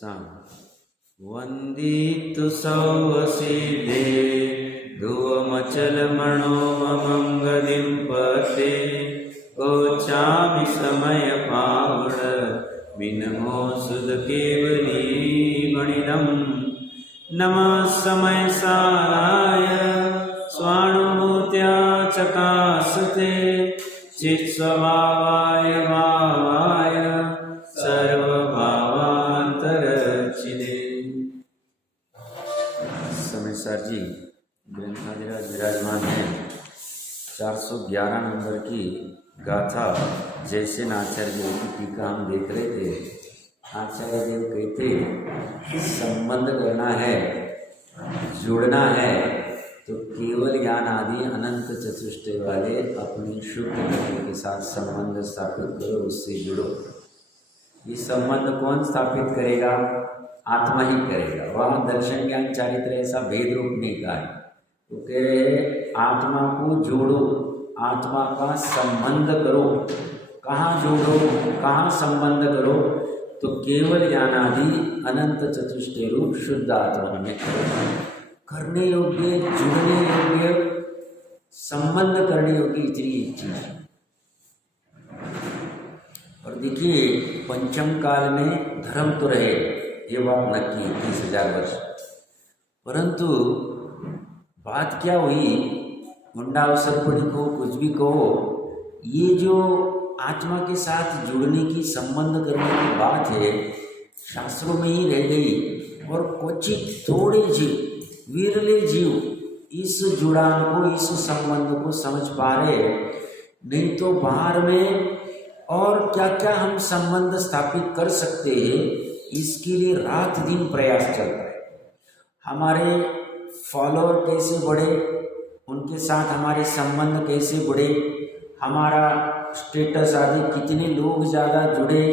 साम वंदितु सौवसिद्धे धुवमचल मनोमंगलिं पते गोचामि समय पावड मिनमो सुद केवली मणिनम नमः समय साराय स्वानुभूत्या चकासते चित्स्वभावाय भावाय सर्वभावांतरचिदे। समय सर जी ग्रंथाधिराज विराजमान है। 411 नंबर की गाथा जैसे आचार्य देव की टीका हम देख रहे थे। आचार्य देव कहते संबंध करना है, जुड़ना है तो केवल ज्ञान आदि अनंत चतुष्टय वाले अपनी शुद्ध गति के साथ संबंध स्थापित करो, उससे जुड़ो। ये संबंध कौन स्थापित करेगा? आत्मा ही करेगा। वह दर्शन ज्ञान चारित्र ऐसा भेद रूप नहीं कहा है। तो कह रहे आत्मा को जोड़ो, आत्मा का संबंध करो। कहाँ जोड़ो, कहाँ संबंध करो? तो केवल ज्ञान आदि अनंत चतुष्टय रूप शुद्ध आत्मा में करो। करने योग्य, जुड़ने योग्य, संबंध करने योग्य इतनी चीज। और देखिए पंचम काल में धर्म तो रहे, ये बात नक्की 30,000 वर्ष, परंतु बात क्या हुई, मुंडा अवसर पड़ी को कुछ भी कहो, ये जो आत्मा के साथ जुड़ने की, संबंध करने की बात है, शास्त्रों में ही रह गई। और क्वचित थोड़े जीव, विरले जीव इस जुड़ान को, इस संबंध को समझ पा रहे। नहीं तो बाहर में और क्या क्या हम संबंध स्थापित कर सकते हैं, इसके लिए रात दिन प्रयास चलता है। हमारे फॉलोअर कैसे बढ़े, उनके साथ हमारे संबंध कैसे बढ़े, हमारा स्टेटस आदि कितने लोग ज़्यादा जुड़े,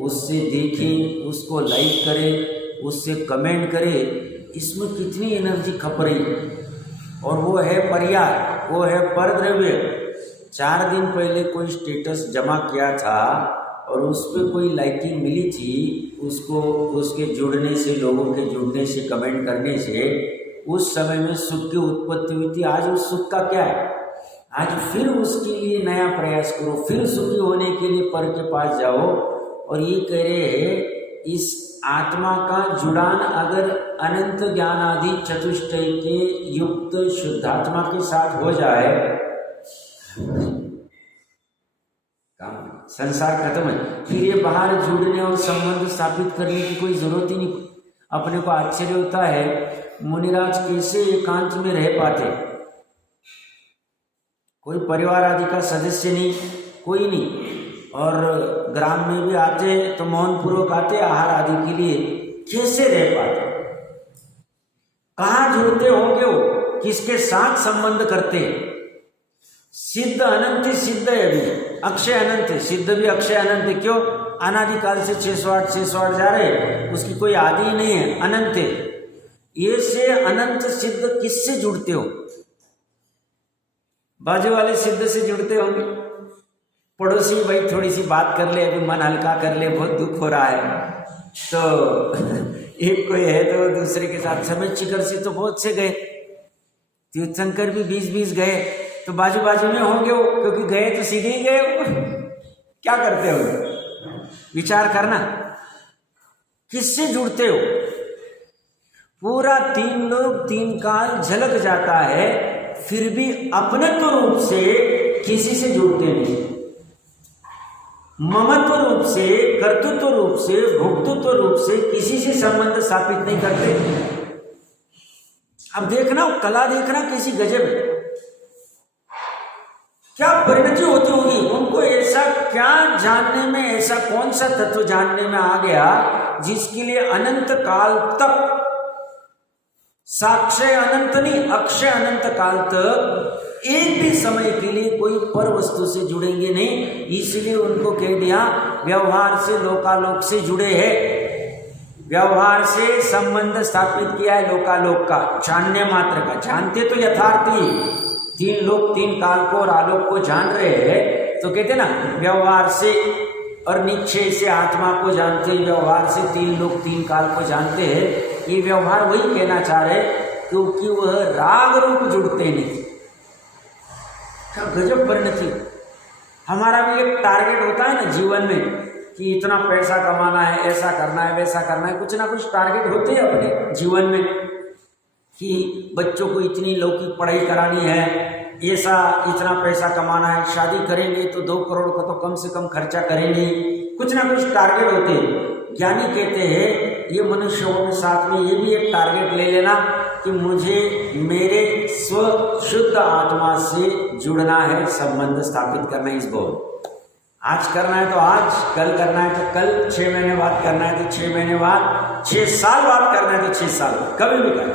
उससे देखें, उसको लाइक करें, उससे कमेंट करें, इसमें कितनी एनर्जी खप रही। और वो है पर्याय, वो है परद्रव्य। 4 दिन पहले कोई स्टेटस जमा किया था और उस पर कोई लाइकिंग मिली थी, उसको उसके जुड़ने से, लोगों के जुड़ने से, कमेंट करने से उस समय में सुख की उत्पत्ति हुई थी। आज उस सुख का क्या है? आज फिर उसके लिए नया प्रयास करो, फिर सुखी होने के लिए पर के पास जाओ। और ये कह रहे हैं इस आत्मा का जुड़ान अगर अनंत ज्ञान आदि चतुष्टय के युक्त शुद्धात्मा के साथ हो जाए, संसार खत्म है। फिर ये बाहर जुड़ने और संबंध स्थापित करने की कोई जरूरत ही नहीं। अपने को आश्चर्य होता है मुनिराज कैसे एकांत में रह पाते, कोई परिवार आदि का सदस्य नहीं, कोई नहीं, और ग्राम में भी आते तो मौन पूर्वक आते आहार आदि के लिए, कैसे रह पाते? कहाँ जुड़ते होंगे वो, किसके साथ संबंध करते? सिद्ध अनंत सिद्ध है, अभी अक्षय अनंत है, सिद्ध भी अक्षय अनंत है। क्यों? अनादिकाल से 608 जा रहे, उसकी कोई आदि ही नहीं है, अनंत है। ये से अनंत सिद्ध किससे जुड़ते हो? बाजू वाले सिद्ध से जुड़ते होंगे। पड़ोसी भाई थोड़ी सी बात कर ले, अभी मन हल्का कर ले, बहुत दुख हो रहा है, तो एक कोई है तो दूसरे के साथ। समय चिकर से तो बहुत से गए, तीर्थंकर भी 20-20 गए, तो बाजू बाजू में होंगे वो, क्योंकि गए तो सीधे ही गए वो। क्या करते हो? विचार करना, किससे जुड़ते हो? पूरा 3 लोग 3 काल झलक जाता है, फिर भी अपनत्व रूप से किसी से जुड़ते नहीं, ममत्व रूप से, कर्तृत्व रूप से, भोक्तृत्व रूप से किसी से संबंध स्थापित नहीं करते। अब देखना, कला देखना कैसी गजब है, क्या परिणति होती होगी उनको। ऐसा क्या जानने में, ऐसा कौन सा तत्व जानने में आ गया जिसके लिए अनंत काल तक, साक्षय अनंत नहीं, अक्षय अनंत काल तक एक भी समय के लिए कोई पर वस्तु से जुड़ेंगे नहीं। इसलिए उनको कह दिया व्यवहार से लोकालोक से जुड़े हैं, व्यवहार से संबंध स्थापित किया है लोकालोक का, जानने मात्र का। जानते तो यथार्थी 3 लोक 3 काल को और आलोक को जान रहे हैं, तो कहते ना व्यवहार से और नीचे से आत्मा को जानते, व्यवहार से तीन लोग तीन काल को जानते हैं। ये व्यवहार वही कहना चाह रहे, क्योंकि वह राग रूप जुड़ते नहीं। क्या गजब परिणति। हमारा भी एक टारगेट होता है ना जीवन में कि इतना पैसा कमाना है, ऐसा करना है, वैसा करना है, कुछ ना कुछ टारगेट होते हैं अपने जीवन में कि बच्चों को इतनी लौकिक पढ़ाई करानी है, ऐसा इतना पैसा कमाना है, शादी करेंगे तो 2 करोड़ का तो कम से कम खर्चा करेंगे, कुछ ना कुछ टारगेट होते हैं। ज्ञानी कहते हैं ये मनुष्यों के साथ में ये भी एक टारगेट ले लेना कि मुझे मेरे स्व शुद्ध आत्मा से जुड़ना है, संबंध स्थापित करना है। इस बोल आज करना है तो आज, कल करना है तो कल, 6 महीने बाद करना है तो 6 महीने बाद, 6 साल बाद करना है तो 6 साल बाद, कभी भी करना।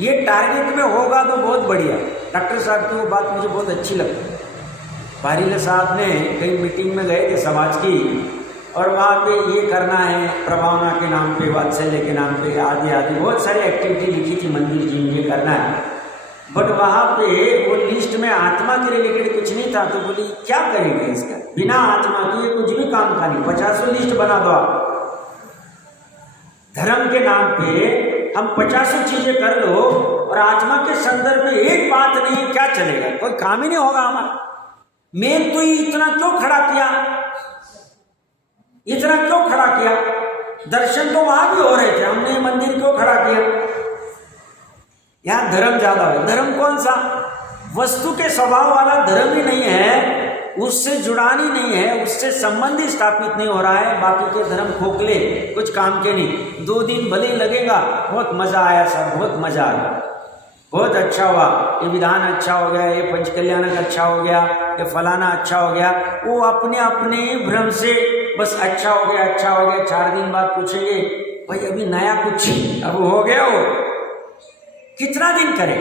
ये टारगेट में होगा तो बहुत बढ़िया। डॉक्टर साहब की वो बात मुझे बहुत अच्छी लगती। पारीला साहब ने कई मीटिंग में गए थे समाज की, और वहाँ पे ये करना है, प्रभावना के नाम पे, वात्सल्य के नाम पे, आदि आदि बहुत सारी एक्टिविटी लिखी थी मंदिर जी में, ये करना है। बट वहाँ पे वो लिस्ट में आत्मा के रिलेटेड कुछ नहीं था। तो बोली क्या करेंगे इसका, बिना आत्मा के ये कुछ भी काम का नहीं, 50 लिस्ट बना दो आप। धर्म के नाम पे हम 50 चीजें कर लो और आत्मा के संदर्भ में एक बात नहीं, क्या चलेगा, कोई काम ही नहीं होगा हमारा। मेन तो इतना क्यों खड़ा किया, इतना क्यों खड़ा किया? दर्शन तो वहां भी हो रहे थे, हमने मंदिर क्यों खड़ा किया? यहां धर्म ज्यादा है। धर्म कौन सा? वस्तु के स्वभाव वाला धर्म ही नहीं है, उससे जुड़ानी नहीं है, उससे संबंध स्थापित नहीं हो रहा है। बाकी के धर्म खोखले, कुछ काम के नहीं। 2 दिन भले ही लगेगा, बहुत मजा आया सर, बहुत मजा आया, बहुत अच्छा हुआ, ये विधान अच्छा हो गया, ये पंचकल्याणक अच्छा हो गया, ये फलाना अच्छा हो गया। वो अपने अपने भ्रम से बस अच्छा हो गया, अच्छा हो गया। 4 दिन बाद पूछेंगे भाई अभी नया कुछ अब हो गया, हो कितना दिन करे?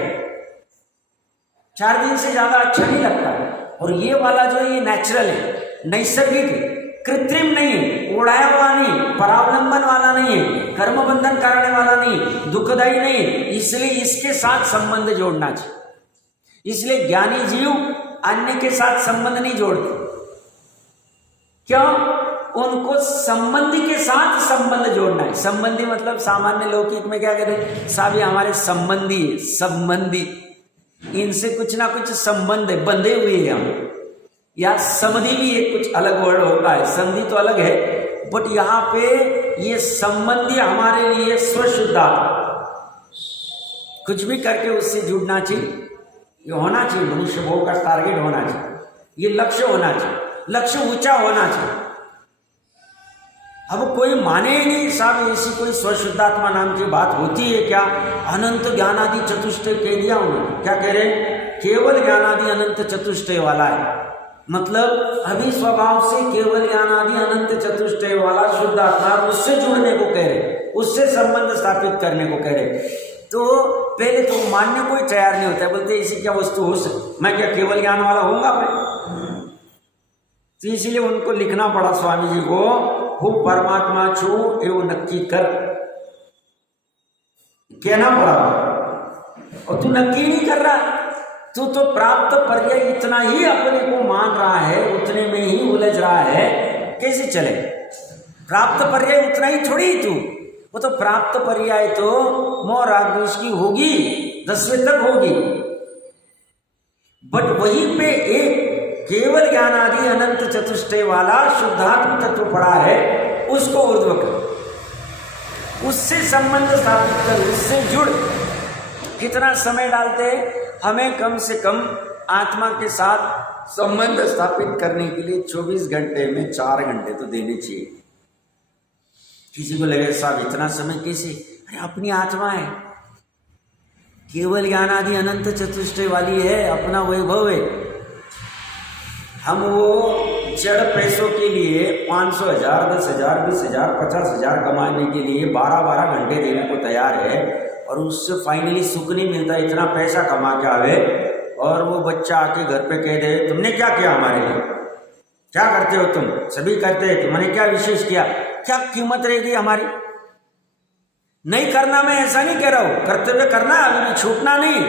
4 दिन से ज्यादा अच्छा नहीं लगता। और ये वाला जो ये नेचुरल है, नैसर्गिक है, कृत्रिम नहीं है, उड़ाया हुआ नहीं, परावलंबन वाला नहीं है, कर्म बंधन करने वाला नहीं, दुखदायी नहीं, इसलिए इसके साथ संबंध जोड़ना चाहिए। इसलिए ज्ञानी जीव अन्य के साथ संबंध नहीं जोड़ते। क्यों? उनको संबंधी के साथ संबंध जोड़ना है। संबंधी मतलब सामान्य लौकिक में क्या कहते हैं, साहब हमारे संबंधी है, संबंधी, इनसे कुछ ना कुछ संबंध है, बंधे हुए हैं हम। या समधि भी एक कुछ अलग वर्ड होता है, संधि तो अलग है, बट यहाँ पे ये संबंधी हमारे लिए स्वशुद्धा, कुछ भी करके उससे जुड़ना चाहिए। ये होना चाहिए, मनुष्य भोग का टारगेट होना चाहिए, ये लक्ष्य होना चाहिए, लक्ष्य ऊंचा होना चाहिए। अब कोई माने ही नहीं साहब ऐसी कोई स्वशुद्धात्मा नाम की बात होती है क्या? अनंत ज्ञानादि चतुष्टय कह दिया उन्होंने। क्या कह रहे? केवल ज्ञानादि अनंत चतुष्टय वाला है, मतलब अभी स्वभाव से केवल ज्ञानादि अनंत चतुष्टय वाला शुद्ध आत्मा, उससे जुड़ने को कह रहे, उससे संबंध स्थापित करने को कह रहे। तो पहले तो मानने कोई तैयार नहीं होता है, बोलते इसी क्या वस्तु हो सकती, मैं क्या केवल ज्ञान वाला होऊंगा मैं? तो इसीलिए उनको लिखना पड़ा स्वामी जी को, हूँ परमात्मा छू एवं नक्की कर, कहना पड़ा। और तू नक्की नहीं कर रहा, तू तो प्राप्त पर्याय इतना ही अपने को मान रहा है, उतने में ही उलझ रहा है, कैसे चले? प्राप्त पर्याय उतना ही थोड़ी तू, वो तो प्राप्त पर्याय तो मोह राग द्वेष की होगी, 10वें तक होगी। बट वहीं पे एक केवल ज्ञान आदि अनंत चतुष्टय वाला शुद्धात्म तत्व पड़ा है, उसको ऊर्ध्व कर, उससे संबंध स्थापित कर, उससे जुड़। कितना समय डालते? हमें कम से कम आत्मा के साथ संबंध स्थापित करने के लिए 24 घंटे में 4 घंटे तो देने चाहिए। किसी को लगे साहब इतना समय कैसे? अरे अपनी आत्मा है, केवल ज्ञान आदि अनंत चतुष्टय वाली है, अपना वैभव है। हम वो जड़ पैसों के लिए 500,000, 10,000, 20,000, 50,000 कमाने के लिए 12-12 घंटे देने को तैयार है, और उससे फाइनली सुख नहीं मिलता। इतना पैसा कमा के आवे और वो बच्चा आके घर पे कह दे तुमने क्या किया हमारे लिए, क्या करते हो तुम, सभी करते हैं, तुमने क्या विशेष किया, क्या कीमत रहेगी हमारी? नहीं करना, मैं ऐसा नहीं कह रहा हूँ, कर्तव्य करना, अभी छूटना नहीं,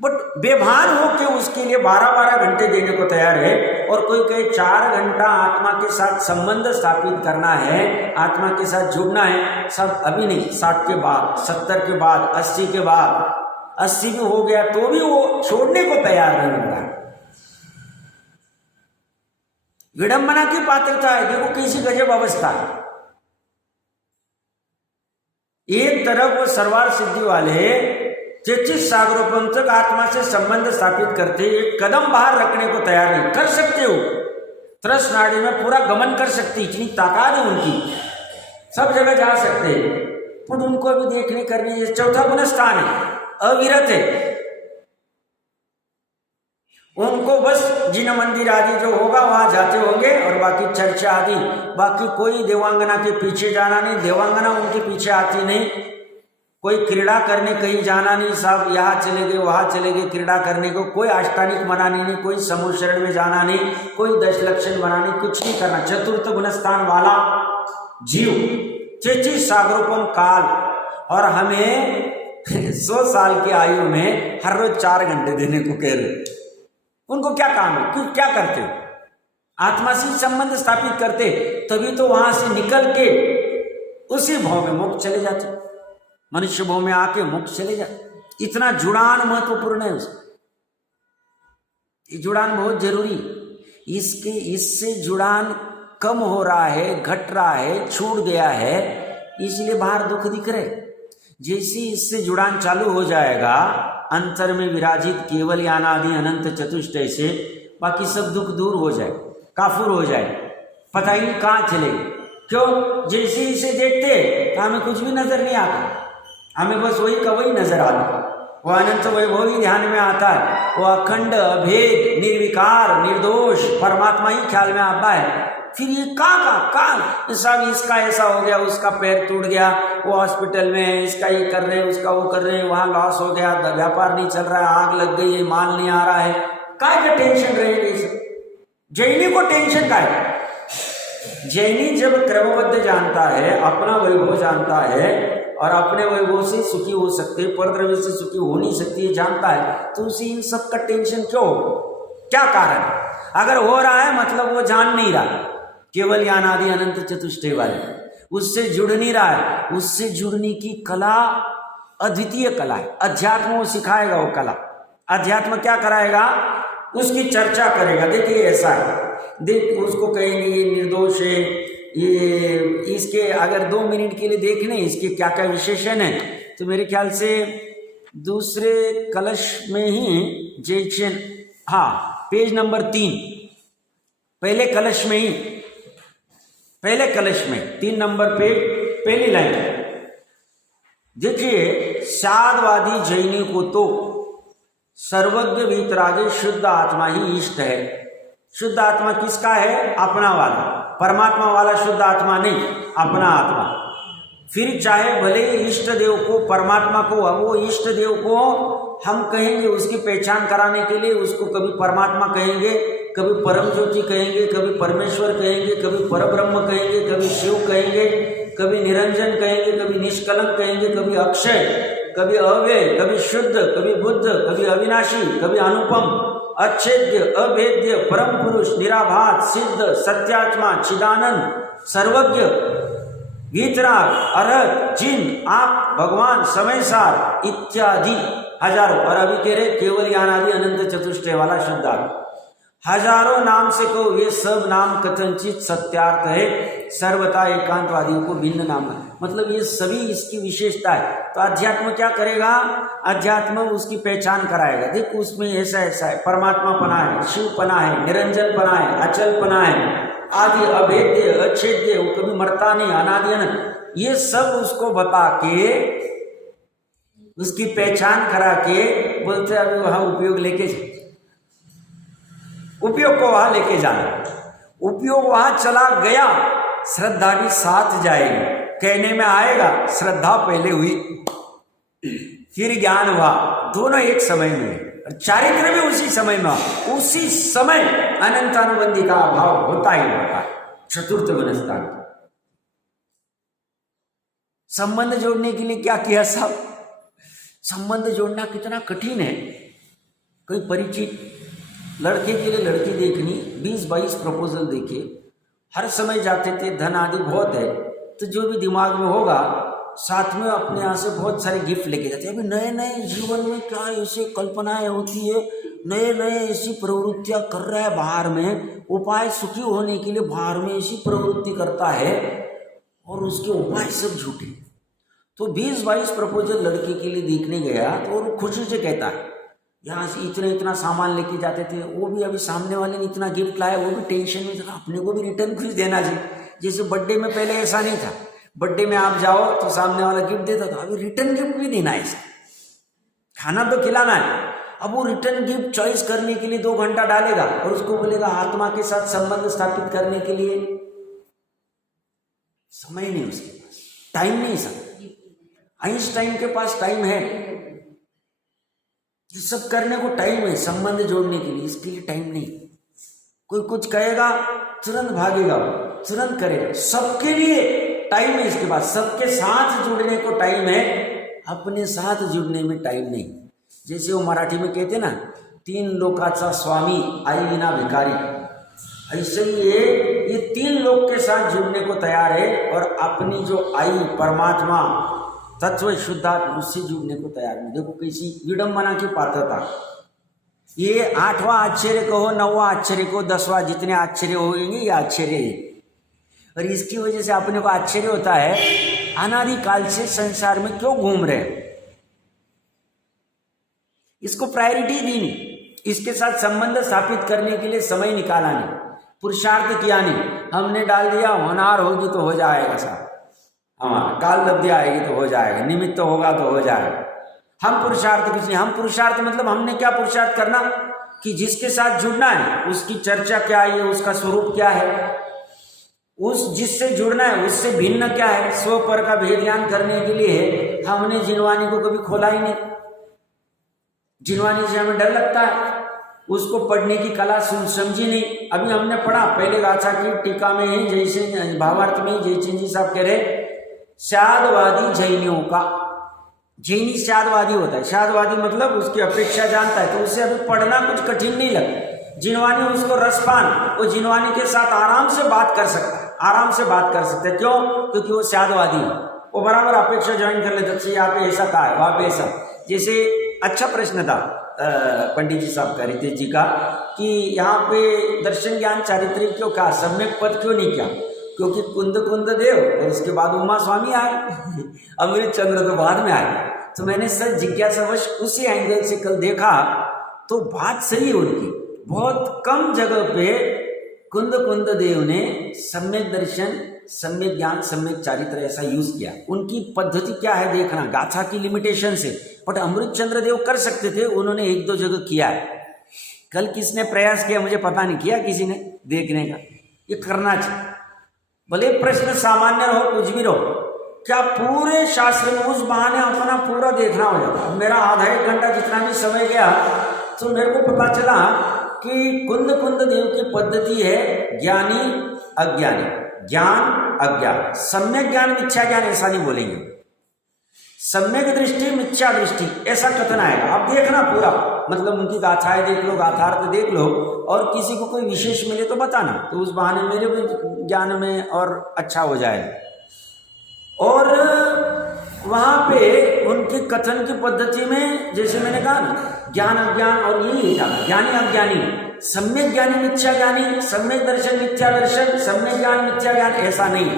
बट बेभान हो के उसके लिए 12-12 घंटे देने को तैयार है। और कोई कहे 4 घंटा आत्मा के साथ संबंध स्थापित करना है, आत्मा के साथ जुड़ना है, सब अभी नहीं, 60 के बाद, 70 के बाद, 80 के बाद, 80 भी हो गया तो भी वो छोड़ने को तैयार नहीं हो रहा। विडंबना की पात्रता है, देखो कैसी गजब अवस्था है। एक तरफ वो सर्वार सिद्धि वाले 33 सागरोपम तक आत्मा से संबंध स्थापित करते, एक कदम बाहर रखने को तैयार नहीं। कर सकते हो, त्रस नाड़ी में पूरा गमन कर सकती, इतनी ताकत है उनकी, सब जगह जा सकते, पर उनको अभी देखने करने, ये चौथा गुण स्थान है, अविरत है। उनको बस जिन मंदिर आदि जो होगा वहां जाते होंगे, और बाकी चर्चा आदि, बाकी कोई देवांगना के पीछे जाना नहीं, देवांगना उनके पीछे आती नहीं, कोई क्रीड़ा करने कहीं जाना नहीं, साहब यहाँ चले गए वहां चले गए क्रीड़ा करने को, कोई आष्टानिक मनानी नहीं, कोई समूह शरण में जाना नहीं, कोई 10 लक्षण बनानी, कुछ नहीं करना। चतुर्थ गुणस्थान वाला जीव 33 सागरोपम काल, और हमें 100 साल की आयु में हर रोज 4 घंटे देने को कह रहे। उनको क्या काम है, क्यों, क्या करते हो? आत्मा से संबंध स्थापित करते, तभी तो वहां से निकल के उसी भाव में मोक्ष चले जाते, मनुष्य भाव में आके मोक्ष चले जाते। इतना जुड़ान महत्वपूर्ण है उसका, ये जुड़ान बहुत जरूरी। इससे जुड़ान कम हो रहा है, घट रहा है, छूट गया है, इसलिए बाहर दुख दिख रहे। जैसे इससे जुड़ान चालू हो जाएगा, अंतर में विराजित केवल यानादि अनंत चतुष्टय से, बाकी सब दुख दूर हो जाए, काफूर हो जाए, पता ही नहीं कहाँ चले। क्यों? जैसे इसे देखते तो हमें कुछ भी नजर नहीं आता, हमें बस वही का वही नजर आता, वो अनंत वैभव ही ध्यान में आता है, वो अखंड अभेद निर्विकार निर्दोष परमात्मा ही ख्याल में आता है। फिर ये का सब इसका ऐसा हो गया, उसका पैर टूट गया, वो हॉस्पिटल में है, इसका ये कर रहे हैं, उसका वो कर रहे हैं, वहां लॉस हो गया, व्यापार नहीं चल रहा है, आग लग गई है, माल नहीं आ रहा है, काय का टेंशन रहेगी? जैनी को टेंशन का है। जैनी जब क्रमबद्ध जानता है, अपना वैभव जानता है, और अपने वैभव से सुखी हो सकते, परद्रव्य से सुखी हो नहीं सकती है जानता है, तो उसे इन सब का टेंशन क्यों? क्या कारण? अगर हो रहा है मतलब वो जान नहीं रहा, केवल यानादि अनंत चतुष्टय वाले, उससे जुड़ नहीं रहा है। उससे जुड़ने की कला अद्वितीय कला है, अध्यात्म वो सिखाएगा, वो कला अध्यात्म क्या कराएगा, उसकी चर्चा करेगा। देखिए ऐसा है, देख उसको कहेंगे ये निर्दोष है, ये इसके अगर 2 मिनट के लिए देखने इसके क्या क्या विशेषण है, तो मेरे ख्याल से दूसरे कलश में ही जैक्शन, हाँ पेज नंबर 3, पहले कलश में ही, पहले कलश में 3 नंबर पेज, पहली लाइन देखिए, साधवादी जैनी को तो सर्वज्ञ वीतरागे शुद्ध आत्मा ही इष्ट है। शुद्ध आत्मा किसका है? अपना वाला, परमात्मा वाला शुद्ध आत्मा नहीं, अपना आत्मा। फिर चाहे भले इष्ट देव को, परमात्मा को, वो इष्ट देव को हम कहेंगे उसकी पहचान कराने के लिए, उसको कभी परमात्मा कहेंगे, कभी परम ज्योति कहेंगे, कभी परमेश्वर कहेंगे, कभी परब्रह्म कहेंगे, कभी शिव कहेंगे, कभी निरंजन कहेंगे, कभी निष्कलंक कहेंगे, कभी अक्षय, कभी अव्यय, कभी शुद्ध, कभी बुद्ध, कभी अविनाशी, कभी अनुपम, अच्छेद्य, अभेद्य, परम पुरुष, निराभास, सिद्ध, सत्यात्मा, चिदानंद, सर्वज्ञ, वीतराग, अरहत, जिन, आप, भगवान, समयसार इत्यादि हजारों। और अभी कह रहे केवल यानादि अनंत चतुष्टय वाला शुद्ध आत्मा। हजारों नाम से कहो, ये सब नाम कथनचित सत्यार्थ है, सर्वथा एकांतवादियों को भिन्न नाम है, मतलब ये सभी इसकी विशेषता है। तो अध्यात्म क्या करेगा? अध्यात्म उसकी पहचान कराएगा। देख उसमें ऐसा ऐसा है, परमात्मा पना है, शिव पना है, निरंजन पना है, अचल पना है, आदि अभेद्य, अच्छेद्य, वो कभी मरता नहीं, अनादि अनंत, ये सब उसको बता के, उसकी पहचान करा के बोलते अभी वहां उपयोग लेके, उपयोग को वहां लेके जाना, उपयोग वहां चला गया, श्रद्धा भी साथ जाएगी। कहने में आएगा श्रद्धा पहले हुई, फिर ज्ञान हुआ, दोनों एक समय में, चारित्र भी उसी समय में, उसी समय अनंत अनुबंधी का अभाव होता ही होता है। चतुर्थ गुणस्थान संबंध जोड़ने के लिए क्या किया साहब? संबंध जोड़ना कितना कठिन है, कोई परिचित लड़के के लिए लड़की देखनी, 20-22 प्रपोजल देखे, हर समय जाते थे, धन आदि बहुत है, तो जो भी दिमाग में होगा साथ में अपने यहाँ से बहुत सारे गिफ्ट लेके जाते हैं। अभी नए नए जीवन में क्या ऐसे कल्पनाएं होती है, नए नए ऐसी प्रवृत्तियां कर रहा है बाहर में, उपाय सुखी होने के लिए बाहर में ऐसी प्रवृत्ति करता है और उसके उपाय सब झूठे। तो 20-22 प्रपोजल लड़के के लिए देखने गया तो वो खुशी से कहता है, यहाँ से इतना सामान लेके जाते थे, वो भी अभी सामने वाले ने इतना गिफ्ट लाया, वो भी टेंशन में था, अपने को भी रिटर्न कुछ देना चाहिए। जैसे बर्थडे में पहले ऐसा नहीं था, बर्थडे में आप जाओ तो सामने वाला गिफ्ट देता था, अभी रिटर्न गिफ्ट भी देना है, खाना तो खिलाना है। अब वो रिटर्न गिफ्ट चॉइस करने के लिए 2 घंटा डालेगा और उसको बोलेगा आत्मा के साथ संबंध स्थापित करने के लिए समय नहीं, उसके पास टाइम नहीं। सब आइंस्टाइन के पास टाइम है, ये सब करने को टाइम है, संबंध जोड़ने के लिए, इसके लिए टाइम नहीं। कोई कुछ कहेगा तुरंत भागेगा, तुरंत करेगा, सबके लिए टाइम है इसके पास, सबके साथ जुड़ने को टाइम है, अपने साथ जुड़ने में टाइम नहीं। जैसे वो मराठी में कहते ना, 3 लोकाचा स्वामी आई विना भिकारी, ऐसे ही ये 3 लोक के साथ जुड़ने को तैयार है और अपनी जो आई परमात्मा तत्व शुद्धात्मा उससे जुड़ने को तैयार नहीं। देखो कैसी विडंबना की पात्रता। ये 8वां आश्चर्य कहो, 9वां आश्चर्य कहो, 10वां, जितने आश्चर्य होंगे ये आश्चर्य है। और इसकी वजह से अपने को आश्चर्य होता है, अनादिकाल से संसार में क्यों घूम रहे हैं, इसको प्रायोरिटी दी नहीं, इसके साथ संबंध स्थापित करने के लिए समय निकाला नहीं, पुरुषार्थ किया नहीं। हमने डाल दिया होनहार होगी तो हो जाएगा साहब, हमारा काल लब्धि आएगी तो हो जाएगा, निमित्त तो होगा तो हो जाएगा। हम पुरुषार्थ कुछ नहीं, हम पुरुषार्थ मतलब हमने क्या पुरुषार्थ करना कि जिसके साथ जुड़ना है उसकी चर्चा क्या है, उसका स्वरूप क्या है, उस जिससे जुड़ना है उससे भिन्न क्या है, स्व पर का भेद ज्ञान करने के लिए हमने जिनवानी को कभी खोला ही नहीं। जिनवानी से हमें डर लगता है, उसको पढ़ने की कला समझी नहीं। अभी हमने पढ़ा पहले गाथा की टीका में ही, जैसे भावार्थ में जयचंद जी साहब कह रहे, शादवादी जैनियों का, जैनी शादवादी होता है, शादवादी मतलब उसकी अपेक्षा जानता है, तो उसे अभी पढ़ना कुछ कठिन नहीं लगता। जिनवानी उसको रसपान, वो जिनवानी के साथ आराम से बात कर सकता है, आराम से बात कर सकते हैं। क्यों? क्योंकि वो शादवादी है, वो बराबर अपेक्षा ज्वाइन कर लेते, यहाँ पे ऐसा कहा है, वहाँ पे ऐसा। जैसे अच्छा प्रश्न था पंडित जी साहब का, रितेश जी का, कि यहाँ पे दर्शन ज्ञान चारित्रिक क्यों कहा, सम्यक पद क्यों नहीं किया? क्योंकि कुंद देव और उसके बाद उमा स्वामी आए अमृत चंद्र तो बाद में आए। तो मैंने सर जिज्ञासावश उसी एंगल से कल देखा तो बात सही है उनकी। बहुत कम जगह पे कुंद देव ने सम्यक दर्शन, सम्यक ज्ञान, सम्यक चारित्र ऐसा यूज किया। उनकी पद्धति क्या है देखना, गाथा की लिमिटेशन से, बट अमृत चंद्र देव कर सकते थे, उन्होंने 1-2 जगह किया है। कल किसने प्रयास किया मुझे पता नहीं, किया किसी ने देखने का, ये करना चाहिए। भले प्रश्न सामान्य रहो कुछ भी रहो, क्या पूरे शास्त्र में उस बहाने अपना पूरा देखना हो जाता। मेरा आधा 1 घंटा जितना भी समय गया तो मेरे को पता चला कि कुंद देव की पद्धति है ज्ञानी अज्ञानी, ज्ञान अज्ञान, सम्यक ज्ञान मिथ्या ज्ञान ऐसा नहीं बोलेंगे, सम्यक दृष्टि मिथ्या दृष्टि ऐसा कथन आएगा। आप देखना पूरा, मतलब उनकी गाथाएं देख लो, गाथार्थ देख लो, और किसी को कोई विशेष मिले तो बताना, तो उस बहाने मेरे भी ज्ञान में और अच्छा हो जाएगा। और वहां पे उनके कथन की पद्धति में जैसे मैंने कहा ना, ज्ञान अज्ञान और यही है, ज्ञानी अज्ञानी, सम्यक ज्ञानी मिथ्या ज्ञानी, सम्यक दर्शन मिथ्या दर्शन, सम्यक ज्ञान मिथ्या ज्ञान, ऐसा नहीं।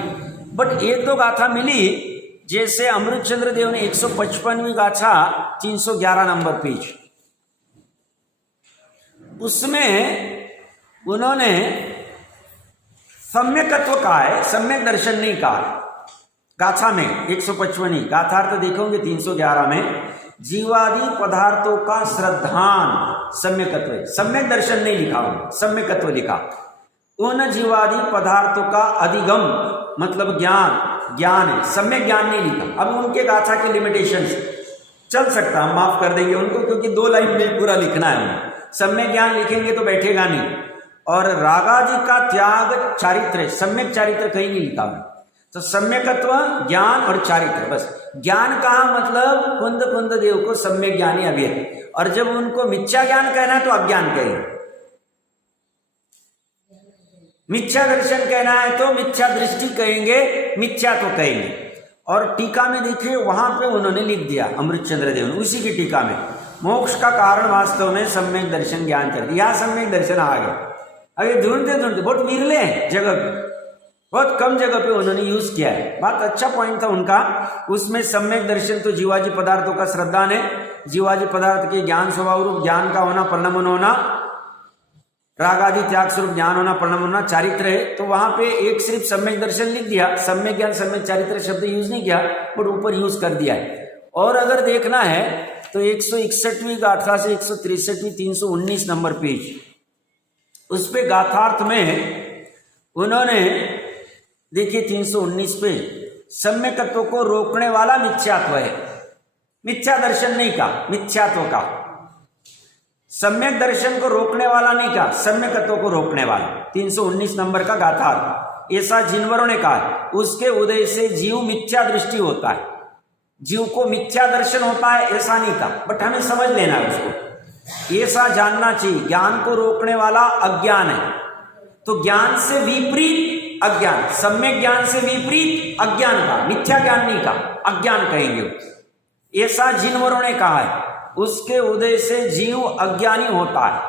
बट 1-2 गाथा मिली, जैसे अमृत चंद्र देव ने 155वीं गाथा 311 नंबर पेज, उसमें उन्होंने सम्यकत्व कहा है, सम्यक दर्शन नहीं कहा। गाथा में 155वीं गाथार्थ देखोगे 311 में, जीवादि पदार्थों का श्रद्धान सम्यकत्व है, सम्यक दर्शन नहीं लिखा, सम्यकत्व लिखा। उन जीवादि पदार्थों का अधिगम मतलब ज्ञान है, सम्यक ज्ञान नहीं लिखा। अब उनके गाथा के लिमिटेशन चल सकता, हम माफ कर देंगे उनको, क्योंकि 2 लाइन में पूरा लिखना है। सम्यक ज्ञान लिखेंगे तो बैठेगा नहीं। और रागादि का त्याग चारित्र, सम्यक चारित्र कहीं नहीं लिखा। तो सम्यकत्व ज्ञान और चारित्र, बस ज्ञान कहा मतलब कुंद कुंद देव को सम्यक ज्ञानी अभी है, और जब उनको मिथ्या ज्ञान कहना है तो अज्ञान कहेंगे, मिथ्या दर्शन कहना है तो मिथ्या दृष्टि कहेंगे, मिथ्या तो कहेंगे। और टीका में देखिए वहां पे उन्होंने लिख दिया अमृतचंद्र देव ने, उसी की टीका में, मोक्ष का कारण वास्तव में सम्यक दर्शन ज्ञान कर दिया, सम्यक दर्शन आ गया। अब ये ढूंढते ढूंढते बहुत विरले हैं जगह पे, बहुत कम जगह पे उन्होंने यूज किया है। बात अच्छा पॉइंट था उनका, उसमें सम्यक दर्शन तो जीवाजी पदार्थों का श्रद्धा ने, जीवाजी पदार्थ के ज्ञान स्वभाव रूप ज्ञान का होना, परिणमन होना, राग आदि त्याग स्वरूप ज्ञान होना, परिणमन होना, चारित्र है। तो वहां पे एक सिर्फ सम्यक दर्शन लिख दिया, सम्यक ज्ञान सम्यक चारित्र शब्द यूज नहीं किया, बट ऊपर यूज कर दिया है। और अगर देखना है तो 161वीं गाथा से 163वीं 319 नंबर पेज, उस पे गाथार्थ में उन्होंने देखिए 319 पे सम्यकत्व को रोकने वाला मिथ्यात्व है, मिथ्या दर्शन नहीं का, मिथ्यात्व का। सम्यक दर्शन को रोकने वाला नहीं का, सम्यकत्व को रोकने वाला। 319 नंबर का गाथार्थ, ऐसा जिनवरों ने कहा, उसके उदय से जीव मिथ्या दृष्टि होता है, जीव को मिथ्या दर्शन होता है ऐसा नहीं का, बट हमें समझ लेना है उसको, ऐसा जानना चाहिए। ज्ञान को रोकने वाला अज्ञान है, तो ज्ञान से विपरीत अज्ञान, सम्यक ज्ञान से विपरीत अज्ञान का, मिथ्या ज्ञान नहीं का, अज्ञान कहेंगे। ऐसा जिनवरों ने कहा है, उसके उदय से जीव अज्ञानी होता है,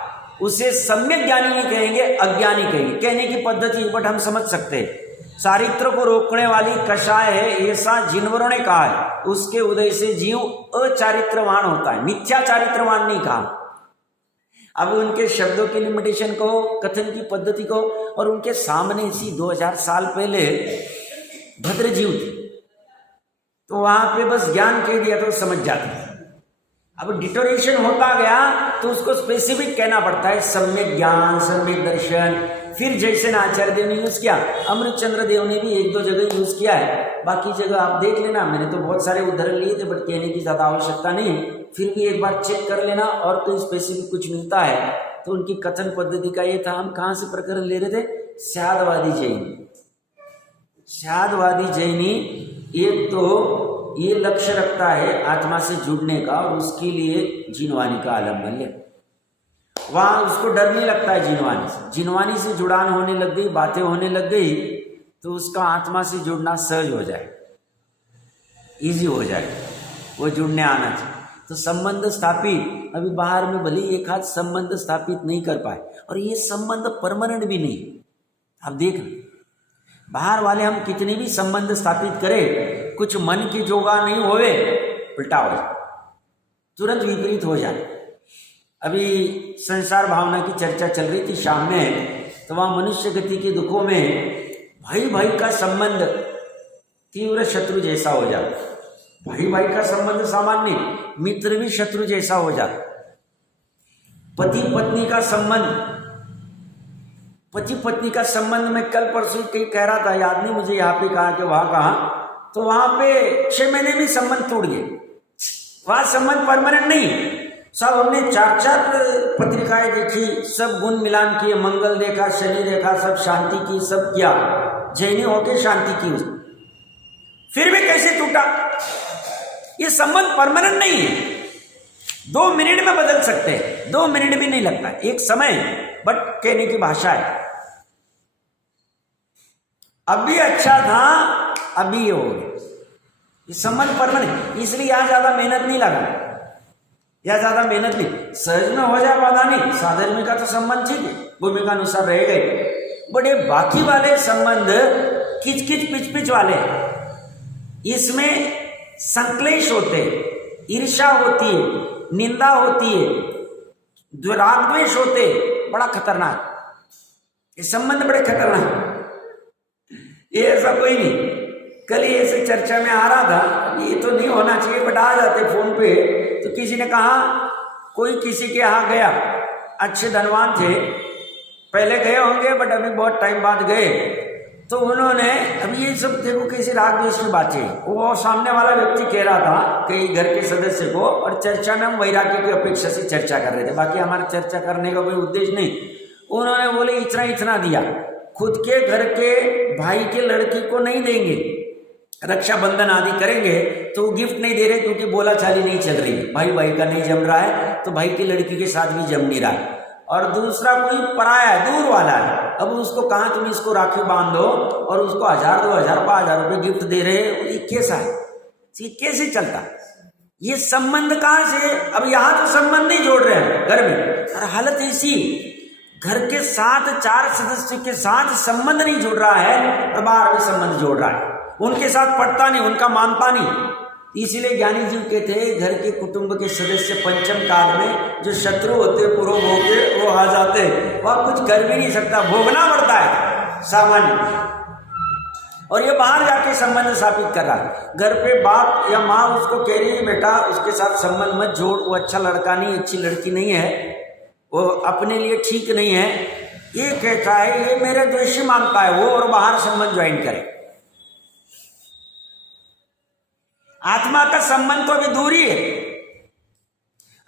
उसे सम्यक ज्ञानी नहीं कहेंगे, अज्ञानी कहेंगे। कहने की पद्धति बट हम समझ सकते हैं। चारित्र को रोकने वाली कषाय है, ऐसा जिनवरों ने कहा है, उसके उदय से जीव अचारित्रवान होता है, मिथ्या चारित्रवान नहीं कहा। अब उनके शब्दों की लिमिटेशन को, कथन की पद्धति को, और उनके सामने सी 2000 साल पहले भद्र जीव थे, तो वहां पे बस ज्ञान कह दिया तो समझ जाते। अब डिटोरेशन होता गया तो उसको स्पेसिफिक कहना पड़ता है, सम्यक ज्ञान, सम्यक दर्शन। फिर जैसे आचार्य देव ने यूज किया, अमृतचंद्र देव ने भी 1-2 जगह यूज किया है, बाकी जगह आप देख लेना। मैंने तो बहुत सारे उदाहरण लिए थे, बट कहने की ज्यादा आवश्यकता नहीं, फिर भी एक बार चेक कर लेना। और कोई स्पेसिफिक कुछ मिलता है तो उनकी कथन पद्धति का ये था। हम कहाँ से प्रकरण ले रहे थे? स्यादवादी जैनी। स्यादवादी जैनी एक तो ये लक्ष्य रखता है आत्मा से जुड़ने का, और उसके लिए जिनवानी का आलम्बन ले। वहां उसको डर नहीं लगता है जिनवानी से, जिनवानी से जुड़ान होने लग गई, बातें होने लग गई, तो उसका आत्मा से जुड़ना सहज हो जाए, इजी हो जाए, वो जुड़ने आना चाहिए। तो संबंध स्थापित, अभी बाहर में भले एक हाथ संबंध स्थापित नहीं कर पाए, और ये संबंध परमानेंट भी नहीं। आप देख, बाहर वाले हम कितने भी संबंध स्थापित करें, कुछ मन की जोगा नहीं होवे, उल्टा हो जाए, तुरंत विपरीत हो जाए। अभी संसार भावना की चर्चा चल रही थी शाम में, तो वहां मनुष्य गति के दुखों में भाई भाई का संबंध तीव्र शत्रु जैसा हो जाता। भाई भाई का संबंध सामान्य, मित्र भी शत्रु जैसा हो जाता। पति पत्नी का संबंध, पति पत्नी का संबंध में कल परसों कहीं कह रहा था, याद नहीं मुझे, यहाँ पे कहा कि वहां कहा, तो वहां पे 6 महीने में संबंध टूट गए। वहां संबंध परमानेंट नहीं। सब हमने 4-4 पत्रिकाएं देखी, सब गुण मिलान किए, मंगल देखा, शनि देखा, सब शांति की, सब किया, जैनी होके शांति की, फिर भी कैसे टूटा? ये संबंध परमानेंट नहीं है, 2 मिनट में बदल सकते हैं, 2 मिनट भी नहीं लगता, एक समय, बट कहने की भाषा है। अभी अच्छा था, अभी ये हो गया, ये संबंध परमानेंट। इसलिए यहां ज्यादा मेहनत नहीं लगा, या ज्यादा मेहनत नहीं, सहज में हो जाए बाधा नहीं। साधर्मी का तो संबंध ठीक है, भूमिका अनुसार रह गए, बट ये बाकी वाले संबंध किच किच पिच पिच वाले, इसमें संक्लेश होते, ईर्ष्या होती है, निंदा होती है, राग द्वेष होते, बड़ा खतरनाक, ये संबंध बड़े खतरनाक। ये ऐसा कोई नहीं, कल ही ऐसे चर्चा में आ रहा था, ये तो नहीं होना चाहिए, बट आ जाते फोन पे, तो किसी ने कहा कोई किसी के यहाँ गया, अच्छे धनवान थे, पहले गए होंगे बट अभी बहुत टाइम बाद गए, तो उन्होंने, अभी ये सब देखो कैसे राग द्वेष की बातें, वो सामने वाला व्यक्ति कह रहा था कई घर के सदस्य को, और चर्चा में हम वैराग्य की अपेक्षा से चर्चा कर रहे थे, बाकी हमारा चर्चा करने का कोई उद्देश्य नहीं। उन्होंने बोले इतना इतना दिया, खुद के घर के भाई के लड़की को नहीं देंगे, रक्षाबंधन आदि करेंगे तो वो गिफ्ट नहीं दे रहे क्योंकि बोला चाली नहीं चल रही है, भाई भाई का नहीं जम रहा है तो भाई की लड़की के साथ भी जम नहीं रहा है। और दूसरा कोई पराया है, दूर वाला है, अब उसको कहाँ तुम इसको राखी बांध दो और उसको 1000 2000 5000 रुपये गिफ्ट दे रहे हो, ये कैसा है, ये कैसे चलता, ये संबंध कहाँ से? अब यहाँ तो संबंध नहीं जोड़ रहे हैं घर में, और हालत ऐसी घर के साथ 4 सदस्य के साथ संबंध नहीं जोड़ रहा है और बाहर भी संबंध जोड़ रहा है, उनके साथ पढ़ता नहीं, उनका मानता नहीं। इसलिए ज्ञानी जी कहते हैं घर के कुटुंब के सदस्य पंचम काल में जो शत्रु होते पूर्व भोगे वो आ जाते, वह कुछ कर भी नहीं सकता, भोगना पड़ता है सामान्य। और ये बाहर जाके संबंध स्थापित कर रहा है, घर पे बाप या माँ उसको कह रही है बेटा उसके साथ संबंध मत जोड़, वो अच्छा लड़का नहीं, अच्छी लड़की नहीं है, वो अपने लिए ठीक नहीं है, ये कहता है ये मेरे द्वेषी मानता है वो, और बाहर संबंध ज्वाइन करे। आत्मा का संबंध तो अभी दूरी है,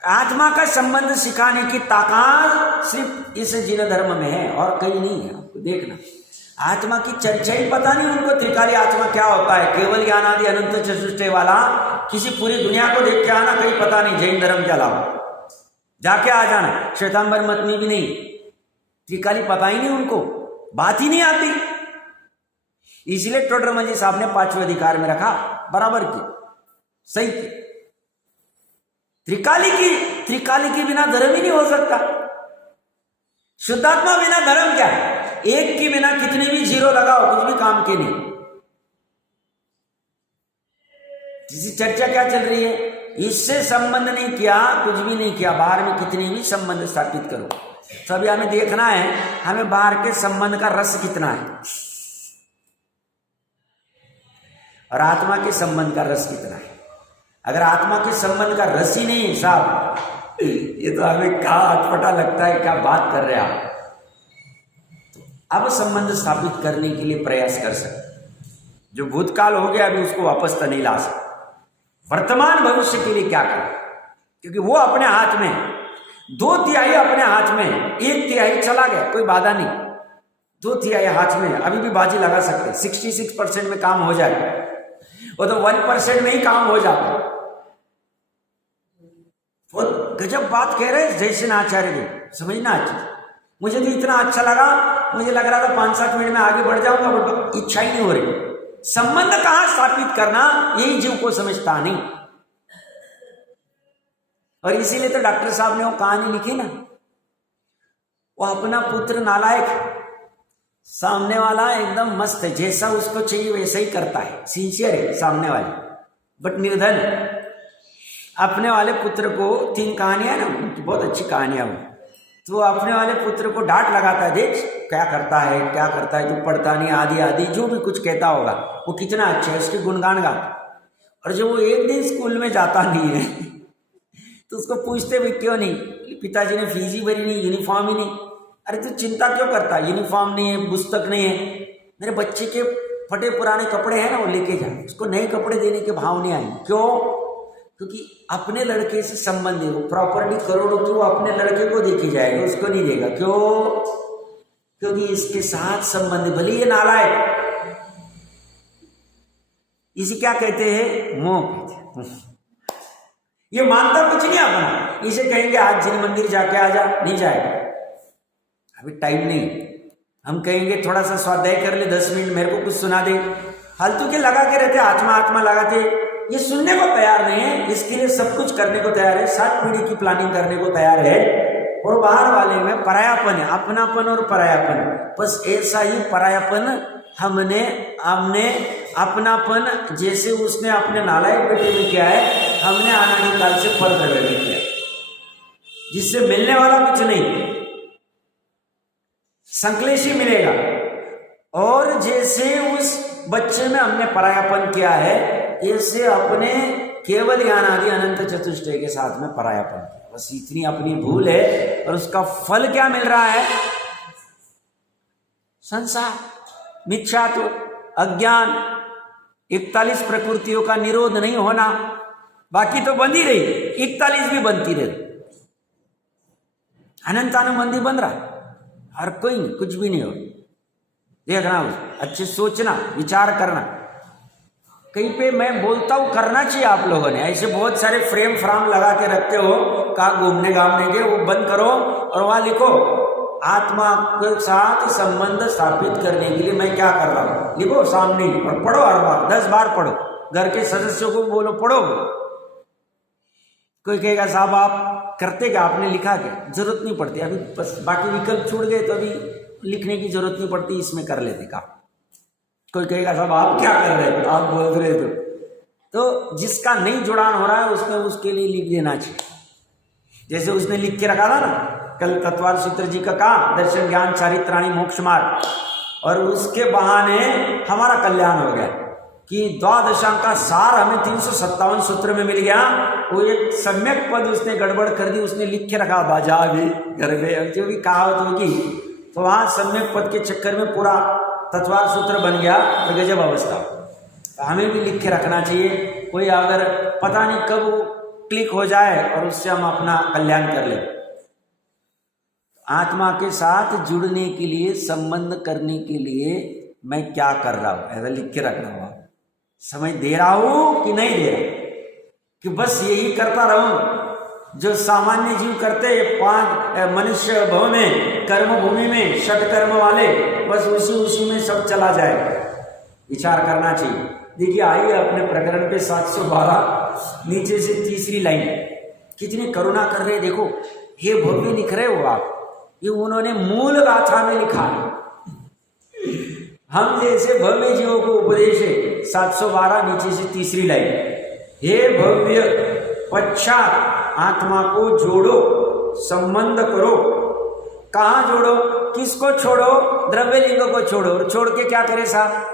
आत्मा का संबंध सिखाने की ताकत सिर्फ इस जीन धर्म में है और कहीं नहीं है। आपको देखना आत्मा की चर्चा ही पता नहीं उनको, त्रिकाली आत्मा क्या होता है, केवल ज्ञान आदि अनंत चतुष्टय वाला, किसी पूरी दुनिया को देख के आना कहीं पता नहीं, जैन धर्म के अलावा जाके आ जाना, श्वेतांबर मत में भी नहीं, त्रिकाली पता ही नहीं उनको, बात ही नहीं आती। इसलिए टोडरमल जी साहब ने 5वें अधिकार में रखा, बराबर की सही की, त्रिकाली की बिना धर्म ही नहीं हो सकता। शुद्धात्मा बिना धर्म क्या है, एक के बिना कितने भी जीरो लगाओ कुछ भी काम के नहीं। जिसकी चर्चा क्या चल रही है, इससे संबंध नहीं किया, कुछ भी नहीं किया, बाहर में कितने भी संबंध स्थापित करो। तो अभी हमें देखना है हमें बाहर के संबंध का रस कितना है और आत्मा के संबंध का रस कितना है। अगर आत्मा के संबंध का रस ही नहीं साहब, ये तो हमें क्या अटपटा लगता है, क्या बात कर रहे हैं आप। तो अब संबंध स्थापित करने के लिए प्रयास कर सकते, जो भूतकाल हो गया अभी उसको वापस तो नहीं ला सकते, वर्तमान भविष्य के लिए क्या करें, क्योंकि वो अपने हाथ में, 2/3 अपने हाथ में, 1/3 चला गया, कोई बाधा नहीं, 2/3 हाथ में, अभी भी बाजी लगा सकते, 66% में काम हो जाए, वो तो 1% में ही काम हो जाता। बहुत गजब बात कह रहे जयसेन आचार्य जी, समझना अच्छी, मुझे तो इतना अच्छा लगा, मुझे लग रहा था 5-7 मिनट में आगे बढ़ जाऊंगा, बट इच्छा ही नहीं हो रही। संबंध कहां स्थापित करना यही जीव को समझता नहीं, और इसीलिए तो डॉक्टर साहब ने वो कहानी लिखी ना, वो अपना पुत्र नालायक, सामने वाला एकदम मस्त है, जैसा उसको चाहिए वैसा ही करता है, सिंसियर है सामने वाले, बट निर्धन। अपने वाले पुत्र को 3 कहानियां ना, बहुत अच्छी कहानियां वो, तो अपने वाले पुत्र को डांट लगाता है, देख क्या करता है, तू पढ़ता नहीं, आदि जो भी कुछ कहता होगा, वो कितना अच्छा है, उसके गुणगान गाता। और जब वो एक दिन स्कूल में जाता नहीं है तो उसको पूछते भी क्यों नहीं, पिताजी ने फीस ही भरी नहीं, यूनिफॉर्म ही नहीं। अरे तू चिंता क्यों करता, यूनिफॉर्म नहीं है, पुस्तक नहीं है, मेरे बच्चे के फटे पुराने कपड़े हैं ना वो लेके जा, उसको नए कपड़े देने के भाव नहीं आएंगे। क्यों? क्योंकि अपने लड़के से संबंध है, वो प्रॉपर्टी करोड़ों की वो अपने लड़के को देके जाएगा, उसको नहीं देगा। क्यों? क्योंकि इसके साथ संबंध, भले ये नालायक, इसे क्या कहते हैं, मोह कहते हैं। ये मानता कुछ नहीं अपना, इसे कहेंगे आज जिन मंदिर जाके आ जा, नहीं जाएगा, अभी टाइम नहीं। हम कहेंगे थोड़ा सा स्वाध्याय कर ले 10 मिनट, मेरे को कुछ सुना दे, फालतू के लगा के रहते, आत्मा लगाते, ये सुनने को तैयार नहीं है, इसके लिए सब कुछ करने को तैयार है, 7 पीढ़ी की प्लानिंग करने को तैयार है। और बाहर वाले में परायापन है, अपनापन और परायापन, बस ऐसा ही परायापन हमने अपनापन जैसे उसने अपने नालायक बेटे में किया है, हमने अनादि काल से फल में किया, जिससे मिलने वाला कुछ नहीं, संक्लेशी मिलेगा। और जैसे उस बच्चे में हमने परायापन किया है, ऐसे अपने केवल ज्ञान आदि अनंत चतुष्टय के साथ में परायापन किया, बस इतनी अपनी भूल है। और उसका फल क्या मिल रहा है? संसार, मिथ्यात्व, अज्ञान, 41 प्रकृतियों का निरोध नहीं होना, बाकी तो बंद ही रही, 41 भी बनती रही, अनंतानुबंधी बन रहा, हर कोई नहीं, कुछ भी नहीं हो। देखना, अच्छे सोचना, विचार करना। कहीं पे मैं बोलता हूँ करना चाहिए आप लोगों ने। ऐसे बहुत सारे फ्रेम फ्राम लगा के रखते हो, कहाँ घूमने घामने के, वो बंद करो और वहाँ लिखो आत्मा के साथ संबंध स्थापित करने के लिए मैं क्या कर रहा हूँ, लिखो सामने और पढ़ो, हर बार 10 बार पढ़ो, घर के सदस्यों को बोलो पढ़ो। कोई कहेगा साहब आप करते क्या, आपने लिखा क्या? जरूरत नहीं पड़ती अभी, बस बाकी विकल्प छूट गए तो अभी लिखने की जरूरत नहीं पड़ती, इसमें कर लेते काम। कोई कहेगा साहब आप क्या कर रहे हो, आप बोल रहे तो जिसका नहीं जुड़ान हो रहा है उसने उसके लिए लिख देना चाहिए। जैसे उसने लिख के रखा था ना कल तत्वार सूत्र जी का कहा, दर्शन ज्ञान चारित्राणी मोक्ष मार्ग, और उसके बहाने हमारा कल्याण हो गया कि द्वादशांक का सार हमें 357 सूत्र में मिल गया। वो एक सम्यक पद उसने गड़बड़ कर दी, उसने लिख के रखा बाजा भी घर में, जो भी कहावत होगी, तो वहां सम्यक पद के चक्कर में पूरा तत्वार सूत्र बन गया, तो गजब अवस्था। तो हमें भी लिख के रखना चाहिए, कोई अगर पता नहीं कब वो क्लिक हो जाए और उससे हम अपना कल्याण कर ले। आत्मा के साथ जुड़ने के लिए, संबंध करने के लिए मैं क्या कर रहा हूं, ऐसा लिख के रखना हुआ। समय दे रहा हूं कि नहीं दे रहा, कि बस यही करता रहूं जो सामान्य जीव करते 5 मनुष्य भव में, कर्म भूमि में, षट कर्म वाले, बस उसी में सब चला जाए। विचार करना चाहिए। देखिए आइए अपने प्रकरण पे 712 नीचे से तीसरी लाइन, कितनी करुणा कर रहे देखो, हे भव्य लिख रहे हो आप, ये उन्होंने मूल गाथा में लिखा है। हम जैसे भव्य जीवों को उपदेश है। 712 नीचे से तीसरी लाइन, हे भव्य पश्चात आत्मा को जोड़ो, संबंध करो। कहाँ जोड़ो, किसको छोड़ो? द्रव्यलिंग को छोड़ो। और छोड़ के क्या करे साहब?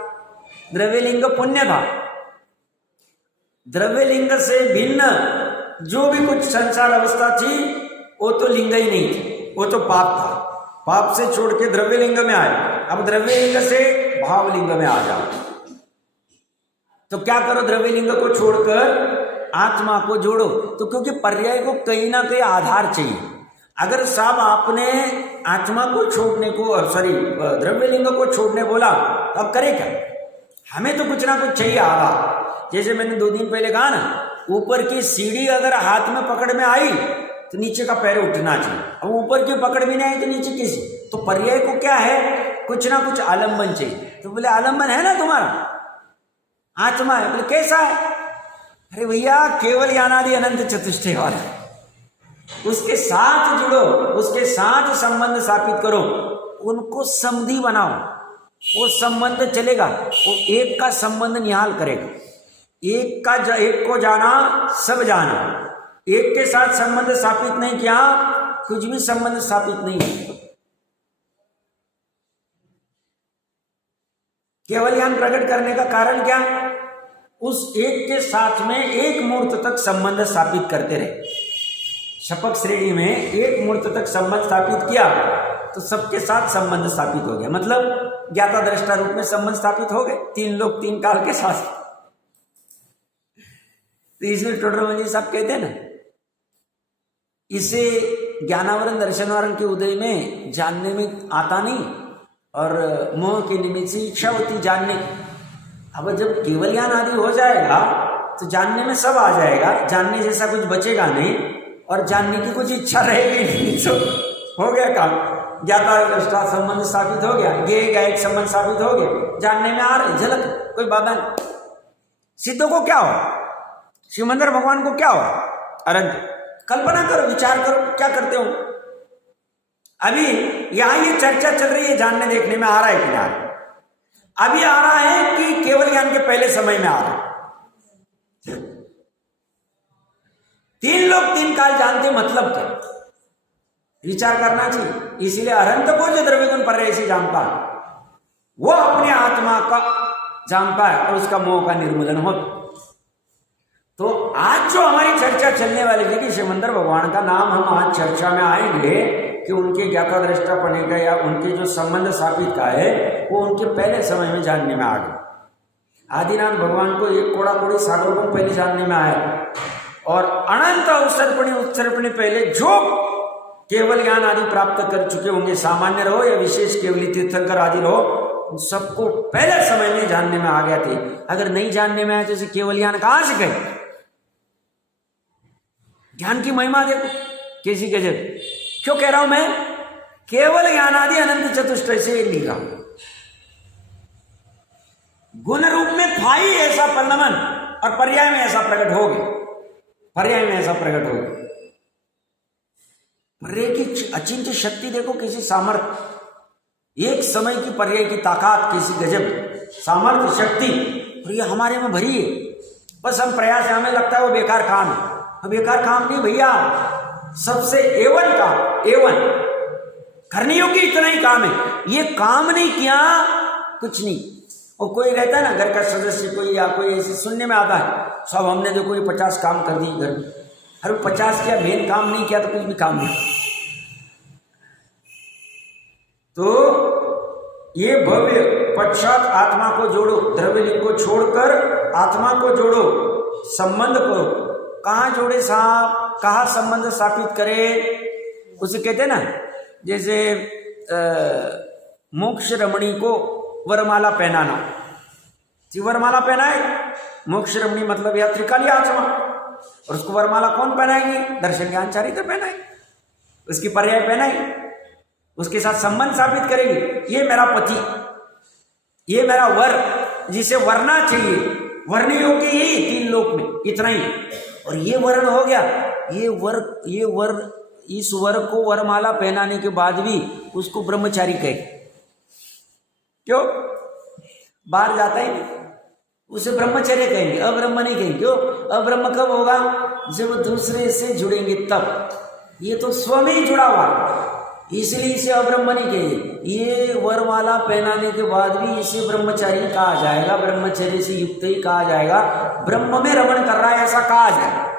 द्रव्यलिंग पुण्य था, द्रव्यलिंग से भिन्न जो भी कुछ संसार अवस्था थी वो तो लिंग ही नहीं थी, वो तो पाप था। पाप से छोड़ के द्रव्यलिंग में आए, अब द्रव्यलिंग से भावलिंग में आ जाओ। तो क्या करो, द्रव्यलिंग को छोड़कर आत्मा को जोड़ो। तो क्योंकि पर्याय को कहीं ना कहीं आधार चाहिए। अगर साहब आपने आत्मा को छोड़ने को, सॉरी द्रव्यलिंग को छोड़ने बोला, तो अब करे क्या? हमें तो कुछ ना कुछ चाहिए आगा। जैसे मैंने 2 दिन पहले कहा ना, ऊपर की सीढ़ी अगर हाथ में पकड़ में आई तो नीचे का पैर उठना चाहिए। अब ऊपर की पकड़ में नहीं आई तो नीचे कैसे? तो पर्याय को क्या है, कुछ ना कुछ आलम्बन चाहिए। तो बोले आलम्बन है ना तुम्हारा, आत्मा है। बोले कैसा है? अरे भैया केवल ज्ञानादि अनंत चतुष्टय वाला, उसके साथ जुड़ो, उसके साथ संबंध स्थापित करो, उनको समधी बनाओ, वो संबंध चलेगा। वो एक का संबंध निहाल करेगा। एक को जाना सब जाना, एक के साथ संबंध स्थापित नहीं किया, कुछ भी संबंध स्थापित नहीं है। केवल ज्ञान प्रकट करने का कारण क्या? उस एक के साथ में एक मूर्त तक संबंध स्थापित करते रहे। शपथ श्रेणी में एक मूर्त तक संबंध स्थापित किया तो सबके साथ संबंध स्थापित हो गया, मतलब ज्ञाता दृष्टा रूप में संबंध स्थापित हो गए, 3 लोक 3 काल के साथ। तो इसमें टोडरमल साहब कहते हैं ना, इसे ज्ञानावरण दर्शनावरण के उदय में जानने में आता नहीं, और मोह के निमित्त से इच्छा होती जानने की। अब जब केवल ज्ञान आदि हो जाएगा तो जानने में सब आ जाएगा, जानने जैसा कुछ बचेगा नहीं, और जानने की कुछ इच्छा रहेगी नहीं, तो हो गया काम। ज्ञाता दृष्टा संबंध स्थापित हो गया, ज्ञेय गायक संबंध स्थापित हो गया, जानने में आ रहे झलक, कोई बाधा नहीं। सिद्धों को क्या हो, शिवमंदिर भगवान को क्या हो? अनंत। कल्पना करो, विचार करो, क्या करते हो? अभी यहां ये चर्चा चल रही है, जानने देखने में आ रहा है कि नहीं? अभी आ रहा है कि केवल ज्ञान के पहले समय में आ रहा है? 3 लोग 3 काल जानते, मतलब क्या? विचार करना चाहिए। इसीलिए अनंत को जो द्रव्य गुण पर ऐसे जानता है, वो अपने आत्मा का जानता है और उसका मोह का निर्मूलन होता। तो आज जो हमारी चर्चा चलने वाली थी कि शिवमंदिर भगवान का नाम हम आज चर्चा में आएंगे कि उनके ज्ञाता दृष्टा पने का या उनके जो संबंध स्थापित का है वो उनके पहले समय में जानने में आ गए। आदिनाथ भगवान को एक कोड़ा कोड़ी सागरों को पहले जानने में आया, और अनंत उत्सर्पणी पहले जो केवल ज्ञान आदि प्राप्त कर चुके होंगे, सामान्य रहो या विशेष केवली तीर्थंकर आदि रहो, सबको पहले समय में जानने में आ गया थे। अगर नहीं जानने में आए तो इसे केवल ज्ञान कहां से कहे? ज्ञान की महिमा देखो कैसी गजब। क्यों कह रहा हूं मैं? केवल ज्ञान आदि अनंत चतुष्टय से लिख रहा हूं। गुण रूप में था ही ऐसा परिणमन और पर्याय में ऐसा प्रकट हो गया, पर्याय में ऐसा प्रकट हो गया। पर्याय की अचिंत्य शक्ति देखो, किसी सामर्थ्य, एक समय की पर्याय की ताकत, किसी गजब सामर्थ्य शक्ति, और ये हमारे में भरी है। बस हम प्रयास, हमें लगता है वो बेकार काम है। बेकार काम नहीं भैया, सबसे एवन काम, एवन करने योग्य इतना ही काम है। ये काम नहीं किया कुछ नहीं। और कोई रहता है ना घर का सदस्य कोई, या कोई ऐसे सुनने में आता है, सब हमने देखो ये 50 काम कर दिए घर में। अरे 50 किया, मेन काम नहीं किया तो कुछ भी काम नहीं। तो ये भव्य पश्चात आत्मा को जोड़ो, द्रव्यलिंग को छोड़कर आत्मा को जोड़ो, संबंध करो। कहाँ जोड़े साहब, कहाँ संबंध स्थापित करे? उसे कहते हैं ना, जैसे मोक्ष रमणी को वरमाला पहनाना। वरमाला पहनाए, मोक्ष रमणी मतलब या त्रिकाली आत्मा, और उसको वरमाला कौन पहनाएंगे? दर्शन ज्ञान चारित्र पहनाए, उसकी पर्याय पहनाए, उसके साथ संबंध स्थापित करेंगे। ये मेरा पति, ये मेरा वर, जिसे वरना चाहिए, वरने योग्य यही 3 लोक में, इतना ही। और ये वर्ण हो गया, ये वर, इस वर को वरमाला पहनाने के बाद भी उसको ब्रह्मचारी कहे। क्यों? बाहर जाता ही नहीं, उसे ब्रह्मचर्य कहेंगे, अब्रह्म नहीं कहेंगे। क्यों? अब्रह्म कब होगा? जब दूसरे से जुड़ेंगे तब। ये तो स्व में ही जुड़ा हुआ, इसलिए इसे अब्रह्म नहीं कहेंगे। ये वरमाला पहनाने के बाद भी इसे ब्रह्मचारी कहा जाएगा, ब्रह्मचर्य से युक्त ही कहा जाएगा। ब्रह्म में रमण कर रहा है ऐसा कहा जाएगा।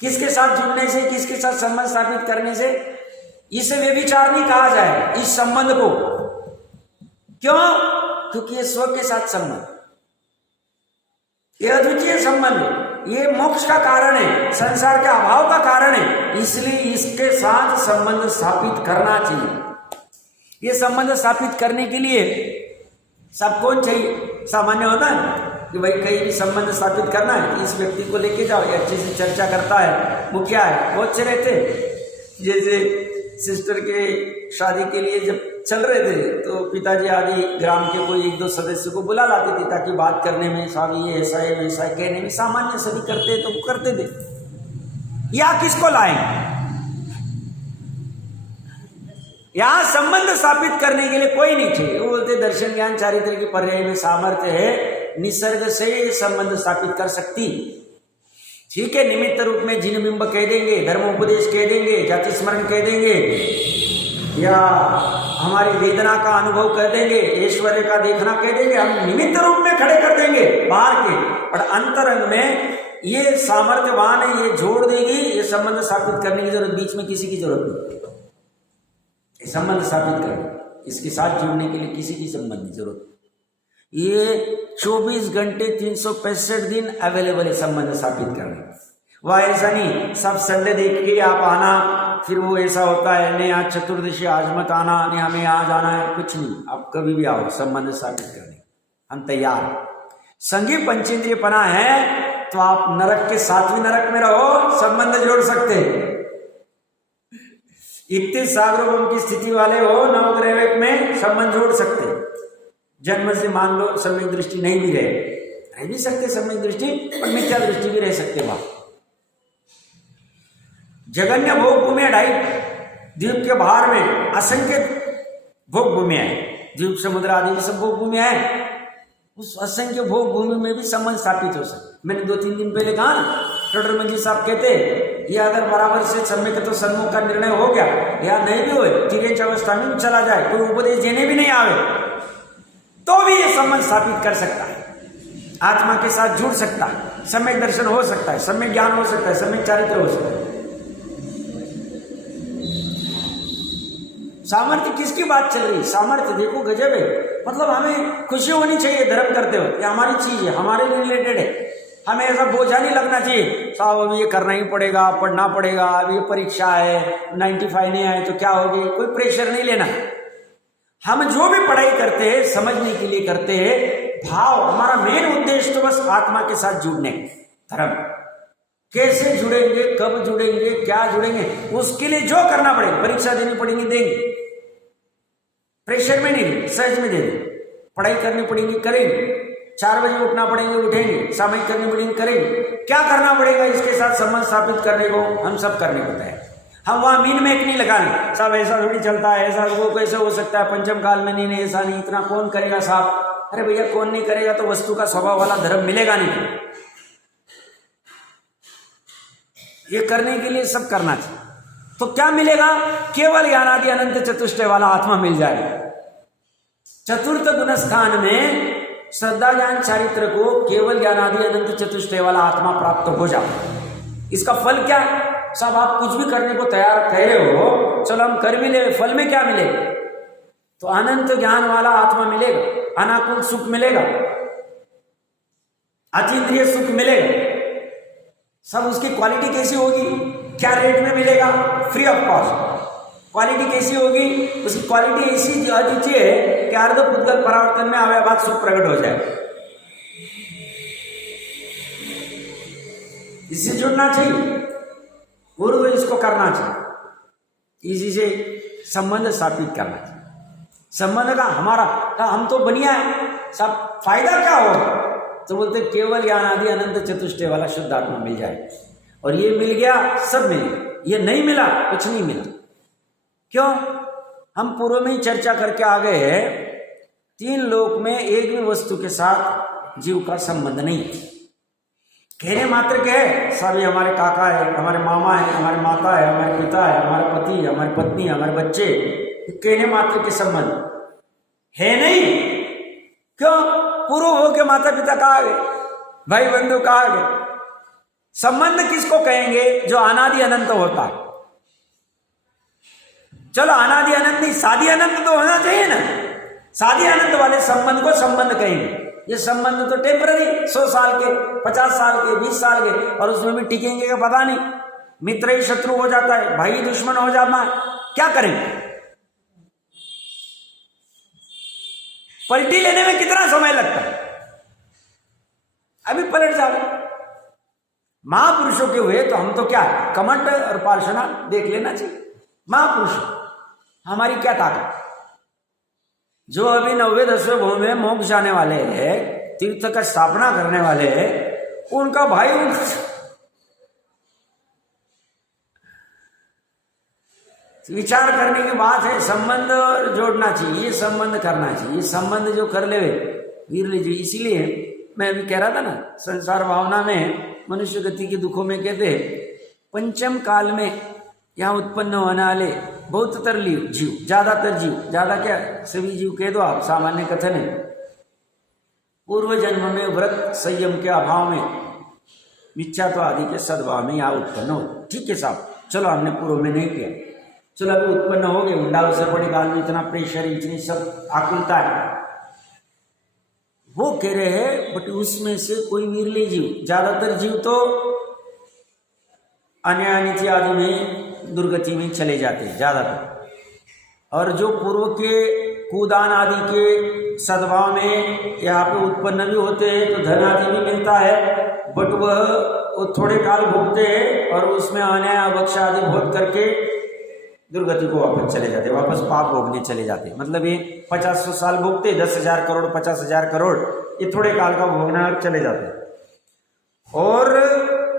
किसके साथ जुड़ने से, किसके साथ संबंध स्थापित करने से? इसे व्यभिचार नहीं कहा जाएगा, इस संबंध को। क्यों? क्योंकि ये स्व के साथ संबंध, ये अद्वितीय संबंध है, ये मोक्ष का कारण है, संसार के अभाव का कारण है, इसलिए इसके साथ संबंध स्थापित करना चाहिए। ये संबंध स्थापित करने के लिए सब कौन चाहिए? सामान्य होता है कि भाई कहीं भी संबंध स्थापित करना है, इस व्यक्ति को लेके जाओ, ये अच्छे से चर्चा करता है, मुखिया है, बहुत अच्छे रहते। जैसे सिस्टर के शादी के लिए जब चल रहे थे तो पिताजी आदि ग्राम के कोई 1-2 सदस्य को बुला लाते थे, ताकि बात करने में, साहब ये ऐसा है वैसा है, कहने में सामान्य सभी करते तो वो करते थे। या किसको लाएं? यहां संबंध स्थापित करने के लिए कोई नहीं चाहिए। वो बोलते दर्शन ज्ञान चारित्र की पर्याय में सामर्थ्य है, निसर्ग से संबंध स्थापित कर सकती। ठीक है, निमित्त रूप में जिन बिंब कह देंगे, धर्मोपदेश कह देंगे, जाति स्मरण कह देंगे, या हमारी वेदना का अनुभव कर देंगे, ऐश्वर्य का देखना कह देंगे, हम निमित्त रूप में खड़े कर देंगे बाहर के, और अंतरंग में ये सामर्थ्यवान है, ये जोड़ देगी। ये संबंध स्थापित करने की जरूरत, बीच में किसी की जरूरत नहीं। संबंध स्थापित करने, इसके साथ जुड़ने के लिए किसी की संबंध की जरूरत। ये 24 घंटे 365 दिन अवेलेबल है संबंध स्थापित करने। वह ऐसा नहीं सब संडे देख के आप आना, फिर वो ऐसा होता है नहीं आज चतुर्दशी आज मत आना, नहीं हमें आज आना है, कुछ नहीं। आप कभी भी आओ संबंध स्थापित करने, हम तैयार। संगी पंचेंद्रिय पना है तो आप नरक के 7वें नरक में रहो, संबंध जोड़ सकते हैं। इतने सागरों की स्थिति वाले हो, नवग्रह में संबंध जोड़ सकते हैं। जन्म से मान लो सम्यक दृष्टि नहीं भी रह भी सकते, सम्यक दृष्टि और मिथ्या दृष्टि भी रह सकते। वहां जगन्य भोग भूमि 2.5 द्वीप के बाहर में असंख्य भोग भूमि है, द्वीप समुद्र आदि सब भोग भूमि है। उस असंख्य भोग भूमि में भी संबंध स्थापित हो सकते। मैंने 2-3 दिन पहले कहा ना, डॉक्टर मंजी साहब कहते ये अगर बराबर से सम्यक तो सन्मुख का निर्णय हो गया, या नहीं भी हो, तिरेच अवस्था में चला जाए, कोई उपदेश देने भी नहीं आवे, तो भी ये संबंध स्थापित कर सकता है, आत्मा के साथ जुड़ सकता है, सम्यक दर्शन हो सकता है, सम्यक ज्ञान हो सकता है, सम्यक चारित्र हो सकता है। सामर्थ्य किसकी बात चल रही है? सामर्थ्य देखो गजब है। मतलब हमें खुशी होनी चाहिए धर्म करते हो, ये हमारी चीज है, हमारे लिए रिलेटेड है। हमें ऐसा बोझा नहीं लगना चाहिए, साहब अभी ये करना ही पड़ेगा, पढ़ना पड़ेगा, अभी ये परीक्षा है, 95 नहीं आए तो क्या होगी, कोई प्रेशर नहीं लेना। हम जो भी पढ़ाई करते हैं समझने के लिए करते हैं, भाव हमारा मेन उद्देश्य तो बस आत्मा के साथ जुड़ने, धर्म कैसे जुड़ेंगे, कब जुड़ेंगे, क्या जुड़ेंगे, उसके लिए जो करना पड़ेगा, परीक्षा देनी पड़ेगी देंगे, प्रेशर में नहीं, सहज में देंगे, पढ़ाई करनी पड़ेगी करेंगे, 4 बजे उठना पड़ेंगे उठेंगे, सामयिक करनी पड़ेगी करेंगे, क्या करना पड़ेगा इसके साथ संबंध स्थापित करने को हम सब करने को तैयार। हम वहां मीन में एक नहीं लगाने, साहब ऐसा थोड़ी चलता है, ऐसा वो कैसे हो सकता है, पंचम काल में नहीं, ऐसा नहीं, इतना कौन करेगा साहब। अरे भैया कौन नहीं करेगा, तो वस्तु का स्वभाव वाला धर्म मिलेगा नहीं। ये करने के लिए सब करना चाहिए, तो क्या मिलेगा, केवल ज्ञानादि अनंत चतुष्टय वाला आत्मा मिल जाएगा। चतुर्थ गुण स्थान में श्रद्धा ज्ञान चारित्र को केवल ज्ञानादि अनंत चतुष्टय वाला आत्मा प्राप्त हो जाए। इसका फल क्या है, सब आप कुछ भी करने को तैयार कह रहे हो, चलो हम कर भी ले, फल में क्या मिलेगा, तो अनंत ज्ञान वाला आत्मा मिलेगा, अनाकुल सुख मिलेगा, अतीन्द्रिय सुख मिलेगा। सब उसकी क्वालिटी कैसी होगी, क्या रेट में मिलेगा, फ्री ऑफ कॉस्ट। क्वालिटी कैसी होगी, उसकी क्वालिटी ऐसी दीजिए कि अर्ध पुद्गल परावर्तन में आवे बाद सुख प्रकट हो जाए। इससे जुड़ना चाहिए, पूर्व इसको करना चाहिए, इसी से संबंध स्थापित करना चाहिए। संबंध का हमारा हम तो बनिया है, सब फायदा क्या होगा, तो बोलते केवल ज्ञान आदि अनंत चतुष्टय वाला शुद्ध आत्मा मिल जाए, और ये मिल गया सब मिल गया, ये नहीं मिला कुछ नहीं मिला। क्यों, हम पूर्व में ही चर्चा करके आ गए हैं, 3 लोक में एक भी वस्तु के साथ जीव का संबंध नहीं। कहने मात्र के है, सब ये हमारे काका है, हमारे मामा है, हमारे माता है, हमारे पिता है, हमारे पति, हमारी पत्नी, हमारे बच्चे, कहने मात्र के संबंध है नहीं। क्यों, पूर्व हो के माता पिता कहा गए, भाई बंधु कहा गए। संबंध किसको कहेंगे, जो अनादि अनंत होता है। चलो अनादि अनंत नहीं, सादि अनंत तो होना चाहिए ना, सादि अनंत वाले संबंध को संबंध कहेंगे। ये संबंध तो टेम्पररी, 100 साल के, 50 साल के, 20 साल के, और उसमें भी टिकेंगे का पता नहीं, मित्र ही शत्रु हो जाता है, भाई दुश्मन हो जाता है, क्या करेंगे। पलटी लेने में कितना समय लगता है, अभी पलट जाओ। महापुरुषों के हुए तो हम तो क्या है, कमंड और पार्षणा देख लेना चाहिए। महापुरुष हमारी क्या ताकत, जो अभी 90-10वें भव में मोक्ष जाने वाले हैं, तीर्थ का स्थापना करने वाले हैं, उनका भाई विचार करने की बात है। संबंध जोड़ना चाहिए, ये संबंध करना चाहिए, ये संबंध जो कर ले वीर लीजिए। इसीलिए मैं अभी कह रहा था ना, संसार भावना में मनुष्य गति के दुखों में कहते पंचम काल में यहाँ उत्पन्न होने वाले बहुतर जीव, ज्यादातर जीव, ज्यादा क्या सभी जीव कह दो आप, सामान्य कथन है, पूर्व जन्म में व्रत संयम के अभाव में मिथ्यात्व आदि के सद्भाव में यहाँ उत्पन्न हो। ठीक है साहब, चलो हमने पूर्व में नहीं किया, चलो अभी उत्पन्न हो गए, उंडाल से बड़ी काल में इतना प्रेशर, इतनी सब आकुलता है, वो कह रहे हैं। बट उसमें से कोई विरले जीव, ज्यादातर जीव तो अन्यानिथि आदि में दुर्गति में चले जाते हैं ज्यादातर, और जो पूर्व के कूदान आदि के सद्भाव में यहाँ पे उत्पन्न भी होते हैं तो धन आदि भी मिलता है, बट वह थोड़े काल भोगते हैं और उसमें अन्याय अवक्ष आदि भोग करके दुर्गति को वापस चले जाते, वापस पाप भोगने चले जाते। मतलब ये 50 साल भोगते, 10,000 करोड़ 50,000 करोड़, ये थोड़े काल का भोगना चले जाते। और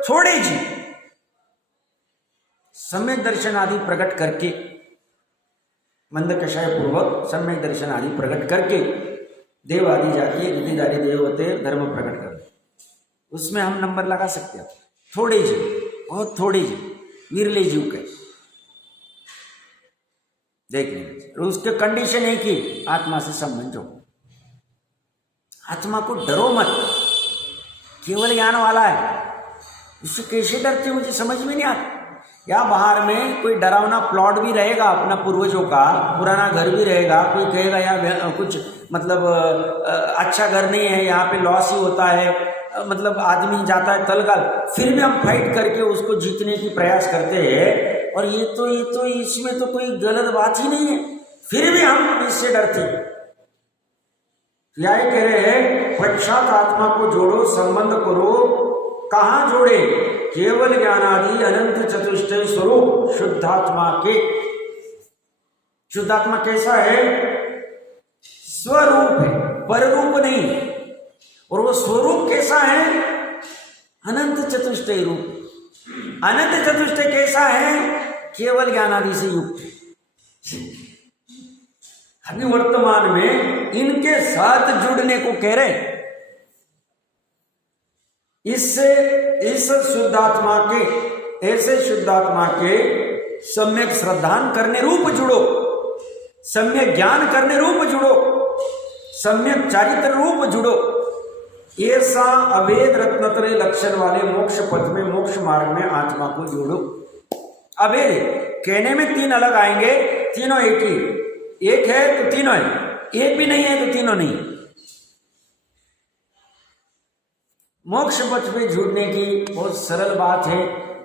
थोड़े जी सम्यक दर्शन आदि प्रकट करके, मंद कषाय पूर्वक सम्यक दर्शन आदि प्रकट करके देव आदि जाके रिद्धिधारी देव होते धर्म प्रकट करते, उसमें हम नंबर लगा सकते हैं। थोड़े जीव, बहुत थोड़े जीव, विरले जीव के देख लेंगे। उसके कंडीशन है कि आत्मा से संबंध हो, आत्मा को डरो मत, केवल ज्ञान वाला है, उससे कैसे डरते मुझे समझ में नहीं आता। या बाहर में कोई डरावना प्लॉट भी रहेगा अपना पूर्वजों का, पुराना घर भी रहेगा, कोई कहेगा यार कुछ मतलब अच्छा घर नहीं है, यहाँ पे लॉस ही होता है, मतलब आदमी जाता है तलगल, फिर भी हम फाइट करके उसको जीतने की प्रयास करते हैं। और ये तो इसमें तो कोई गलत बात ही नहीं है, फिर भी हम इससे डरते। यह कह रहे हैं पश्चात आत्मा को जोड़ो, संबंध करो। कहाँ जोड़े? केवल ज्ञानादि अनंत चतुष्टय स्वरूप शुद्धात्मा के। शुद्धात्मा कैसा है? स्वरूप है, पररूप नहीं। और वो स्वरूप कैसा है? अनंत चतुष्टय रूप। अनंत चतुष्टय कैसा है? केवल ज्ञानादि से युक्त। अभी वर्तमान में इनके साथ जुड़ने को कह रहे। इससे इस शुद्धात्मा के, ऐसे शुद्धात्मा के सम्यक श्रद्धान करने रूप जुड़ो, सम्यक ज्ञान करने रूप जुड़ो, सम्यक चारित्र रूप जुड़ो। ऐसा अभेद रत्नत्रय लक्षण वाले मोक्ष पथ में, मोक्ष मार्ग में आत्मा को जोड़ो। अभेद कहने में तीन अलग आएंगे, तीनों एक ही। एक है तो तीनों है, एक भी नहीं है तो तीनों नहीं। मोक्ष पथ में जुड़ने की बहुत सरल बात है।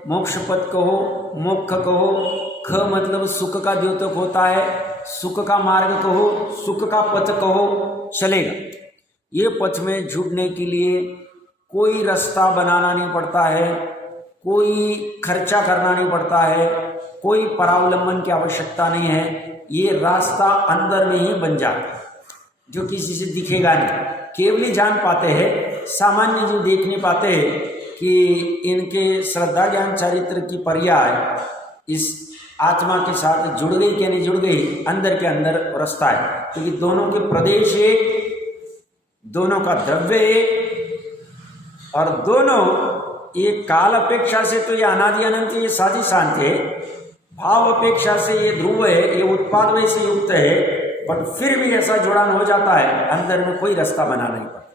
मोक्ष पथ कहो, मोक्ष कहो, ख मतलब सुख का द्योतक होता है, सुख का मार्ग कहो, सुख का पथ कहो, चलेगा। ये पथ में जुड़ने के लिए कोई रास्ता बनाना नहीं पड़ता है, कोई खर्चा करना नहीं पड़ता है, कोई परावलंबन की आवश्यकता नहीं है। ये रास्ता अंदर में ही बन जाता है, जो किसी से दिखेगा नहीं। केवल ही जान पाते हैं, सामान्य जो देख नहीं पाते हैं कि इनके श्रद्धा ज्ञान चरित्र की पर्याय इस आत्मा के साथ जुड़ गई कि नहीं जुड़ गई, अंदर के अंदर रास्ता है। क्योंकि दोनों के प्रदेश एक, दोनों का द्रव्य एक, और दोनों ये काल अपेक्षा से तो ये अनादि अनंत, ये साधी शांत है। भाव अपेक्षा से ये ध्रुव है, ये उत्पाद वय से युक्त है। बट फिर भी ऐसा जुड़ान हो जाता है, अंदर में कोई रास्ता बनाना नहीं पड़ता,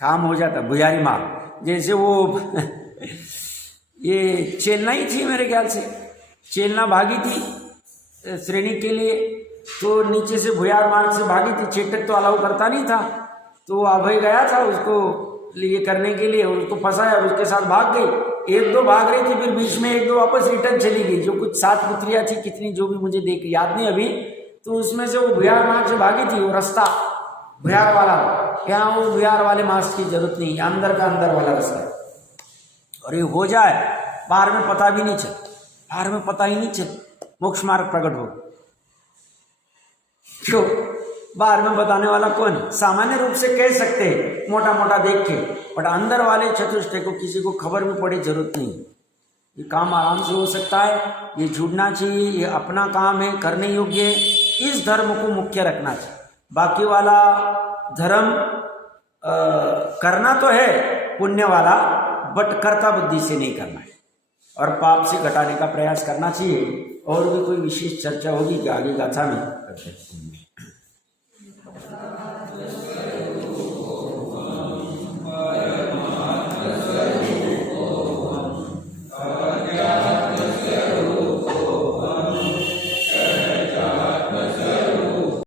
काम हो जाता। भुयारी माँ जैसे वो ये चेलना ही थी मेरे ख्याल से, चेलना भागी थी श्रेणी के लिए, तो नीचे से भुयार मार्ग से भागी थी। चेटक तो अलाउ करता नहीं था, तो अभय गया था उसको लिए करने के लिए, उसको फंसाया, उसके साथ भाग गई। एक दो भाग रही थी, फिर बीच में एक दो वापस रिटर्न चली गई। जो कुछ 7 पुत्रियां थी कितनी, जो भी मुझे देख याद नहीं अभी, तो उसमें से वो भुयार मार्ग से भागी थी। वो रास्ता भुयार वाला, यहाँ वो भुयार वाले मार्ग की जरूरत नहीं, अंदर का अंदर वाला रास्ता है। और ये हो जाए बाहर में पता भी नहीं चल, बाहर में पता ही नहीं चल, मोक्ष मार्ग प्रकट हो। क्यों? बाहर में बताने वाला कौन? सामान्य रूप से कह सकते हैं मोटा मोटा देख के, बट अंदर वाले चतुष्टय को किसी को खबर भी पड़े जरूरत नहीं। ये काम आराम से हो सकता है, ये जुड़ना चाहिए, ये अपना काम है, करने योग्य है। इस धर्म को मुख्य रखना चाहिए। बाकी वाला धर्म करना तो है पुण्य वाला, बट कर्ता बुद्धि से नहीं करना है, और पाप से घटाने का प्रयास करना चाहिए। और भी कोई विशेष चर्चा होगी कि आगे गाथा में करते हैं।